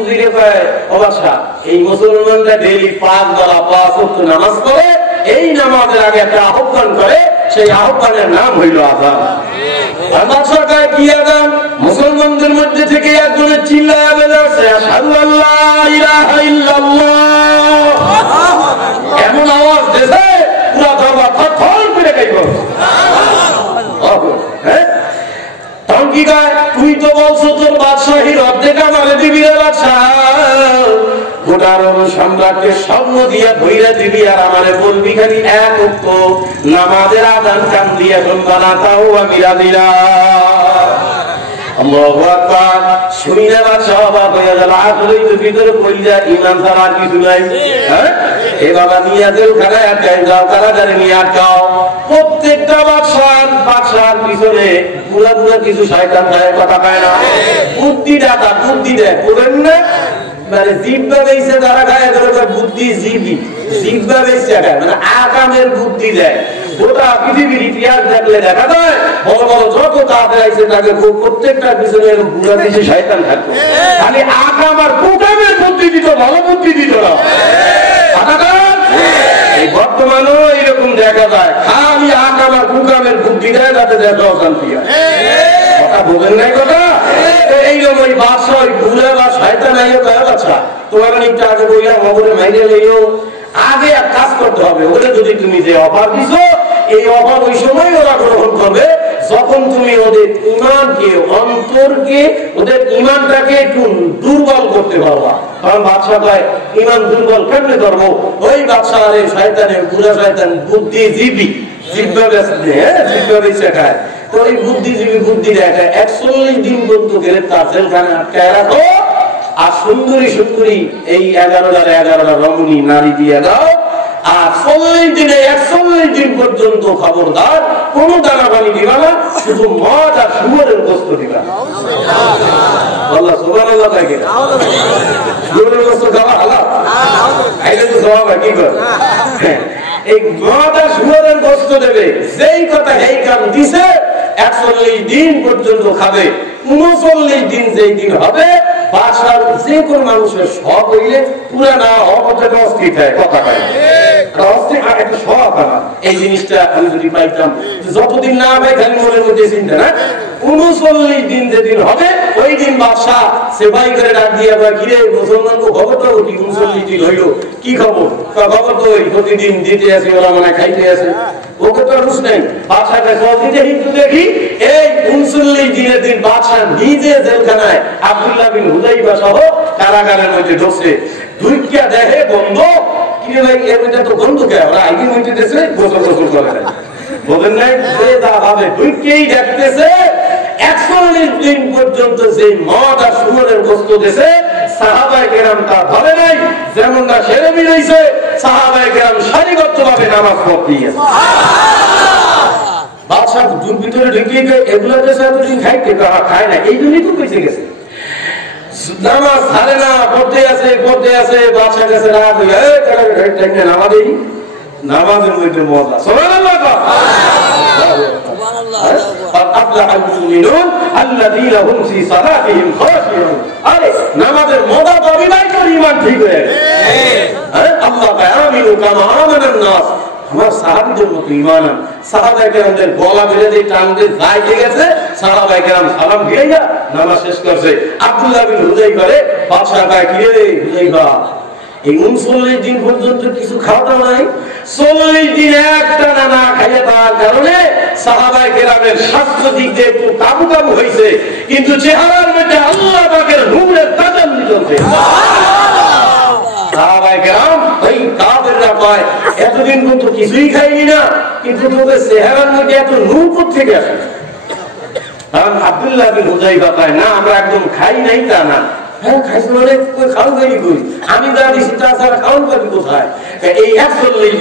উজিরে কয় ও বাদশা এই মুসলমানরা ডেইলি 5 বেলা 5 ওয়াক্ত নামাজ পড়ে, এই নামাজের আগে একটা আহ্বান করে, সেই আহ্বানের নাম হইল আযান। কি আযান? মুসলমানদের মধ্যে থেকে একজনের চিল্লায়া বেরোচ্ছে আশহাদু আল্লা ইলাহা ইল্লাল্লাহ, এমন আওয়াজ দিছে পুরো দরবার থরথর করে কাঁপে। হ্যাঁ তখন কি কয়, তুই তো বলছো তোর বাদশাহীর অর্ধেক আমারে দিবি রে বাদশাহ, গোটা রোম সম্রাটকে স্বর্ণ দিয়া ভইরা দিবি আর আমারে বলবি খালি এক ওয়াক্ত নামাজের আযান কান দিয়া শুনবা না, তাও আমি রাজি না। আল্লাহু আকবার। শুনিনা বাদশাহ অবাক হয়ে গেল, আসলেই তো ভিতরে কইলা ঈমান ছাড়া আর কিছু নাই। হ্যাঁ এ বাবা নিয়াজের খানায় আটকায় যাও, কারাগারে নিয়ে আটকাও। প্রত্যেকটা বাদশার পিছনে পুরা পুরা কিছু শয়তান থাকে, কথা পায় না, বুদ্ধি দাতা বুদ্ধি দেয়, বলেন না মানে জিব্বা বেইছে যারা খায় এদের বুদ্ধি জীবী, জিব্বা বেইছে খায় মানে আকামের বুদ্ধি দেয়। গোটা পৃথিবীর ইতিহাস দেখলে দেখা যায় বড় বড় যত কাফের আইছে তাকে প্রত্যেকটা পিছনে বুড়া কিছু শয়তান থাকতো, খালি আকাম আর কুকামের বুদ্ধি দিত, ভালো বুদ্ধি দিত না। এই বর্তমানেও এইরকম দেখা যায়, খালি আকাম আর কুকামের বুদ্ধি দেয় যাতে দেখা অশান্তি হয়। কথা বলেন নাই কথা, এইরকম ওই বাদশা ওই বুড়া বা শয়তান আইও কয় বাদশা তোমার একটু আগে বইলাম অবরে মাইরে লইও, আগে এক কাজ করতে হবে, ওরে যদি তুমি যে অফার দিছো এই অফার ওই সময় ওরা গ্রহণ করবে যখন তুমি ওদের ইমানকে, অন্তরকে, ওদের ইমানটাকে একটু দুর্বল করতে পারবা। কারণ বাদশা কয় ইমান দুর্বল কেমনে করবো, ওই বাদশা আর এই শয়তানের বুড়া শয়তান বুদ্ধিজীবী জিব্বা বেঁচে খায়, তো এই বুদ্ধিজীবী বুদ্ধি দেখায় 41 দিন পর্যন্ত গ্রেফতার জেলখানে আটকায় রাখো, আর সুন্দরী সুন্দরী এই 11 রমণী নারী দিয়ে দাও, আর 41 দিন পর্যন্ত খবরদার কোন দানা পানি দিবা না, শুধু মদ আর শুয়োরের গোস্ত দিবা। আল্লাহ সুবহানাল্লাহ, তাই কিনা শুয়োরের গোস্ত খাওয়া হালাল, খাইলে তো সওয়াব হয়, কি করে এই মদ আর শুয়োরের গোস্ত দেবে, যেই কথা এই কাম দিছে 41 দিন পর্যন্ত খাবে। 39 দিন যেই দিন হবে বাসার যে কোন মানুষের সব হইলে পুরা না অবচেতন অস্থির হয়, কথা হয় একটা সব আমার এই জিনিসটা আমি যদি পাইতাম, যতদিন না পাই খালি মনের মধ্যে চিন্তা না। 39 দিন যেদিন হবে ওই দিন বাদশা সেবাই করে ডাক দিয়ে কিরে মুসলমান তো খবর তো 39 দিন হইল, কি খবর? খবর তো ওই প্রতিদিন দিতে আছে, ওরা মানে খাইতে আছে, ওকে তো রুশ নেই। বাদশাকে সব দিতে কিন্তু দেখি এই 39 দিনের দিন বাদশা নিজে জেলখানায় আব্দুল্লাহ বিন হুযাইফা সহ কারাগারের মধ্যে ঢুকছে, ঢুকিয়া দেখে বন্ধ, কি ভাই এর মধ্যে তো বন্ধ কে, ওরা আইডি মধ্যে দেশে গোসল গোসল করে বলেন নাই, ভাবে ঢুকিয়েই দেখতেছে 41 দিন পর্যন্ত যে মদ আর শুয়োরের গোস্ত দেশে সাহাবায়ে কেরাম তা ধরে নাই, যেমন না সেরে মিলাইছে, সাহাবায়ে কেরাম সারিবদ্ধভাবে নামাজ পড়তেছে। বাদশা ভিতরে ঢুকিয়ে এগুলো দেশে এতদিন খাইতে খায় না, এই জন্যই তো বেঁচে গেছে, নামাজ ছাড়ে না, পড়তে আছে বাদশার কাছে রাত হয়ে নামাজেই নামাজের মধ্যে মজা। সুবহানাল্লাহ, নামাজের মজা পাবি নাই তোর ঈমান ঠিক হয়ে গেছে। আল্লাহ আমিনু কামা আমানান নাস, আমার সাহাবীদের মতো ঈমান, সাহাবায়ে কেরামদের গলা বেঁধে যে টানতে যাইতে গেছে, সাহাবায়ে কেরাম সালাম দিয়ে যা নামাজ শেষ করছে। আব্দুল্লাহ বিন হুযাইফা রে বাদশা কয় কি রে হুযাইফা এই 39 দিন পর্যন্ত কিছু খাওয়া নাই, 40 দিন একটা না খাইয়ে থাকার কারণে সাহাবায়ে কেরামের স্বাস্থ্য দিক দিয়ে একটু কাবু কাবু হয়েছে, কিন্তু চেহারার মধ্যে আল্লাহ পাকের নূরের তাজাল্লি চলছে। কয় এতদিন কিন্তু কিছুই খাইনি না, কিন্তু তোদের চেহারার মধ্যে এত নূর থেকে আসে। কারণ আব্দুল্লাহ বিন হুযাইফা কয় না আমরা একদম খাই নাই তা না। হ্যাঁ খাইছি মানে খাও খাই করি, আমি যা দিচ্ছি তাছাড়া খাওয়ান পাবি কোথায়? এই 41 দিন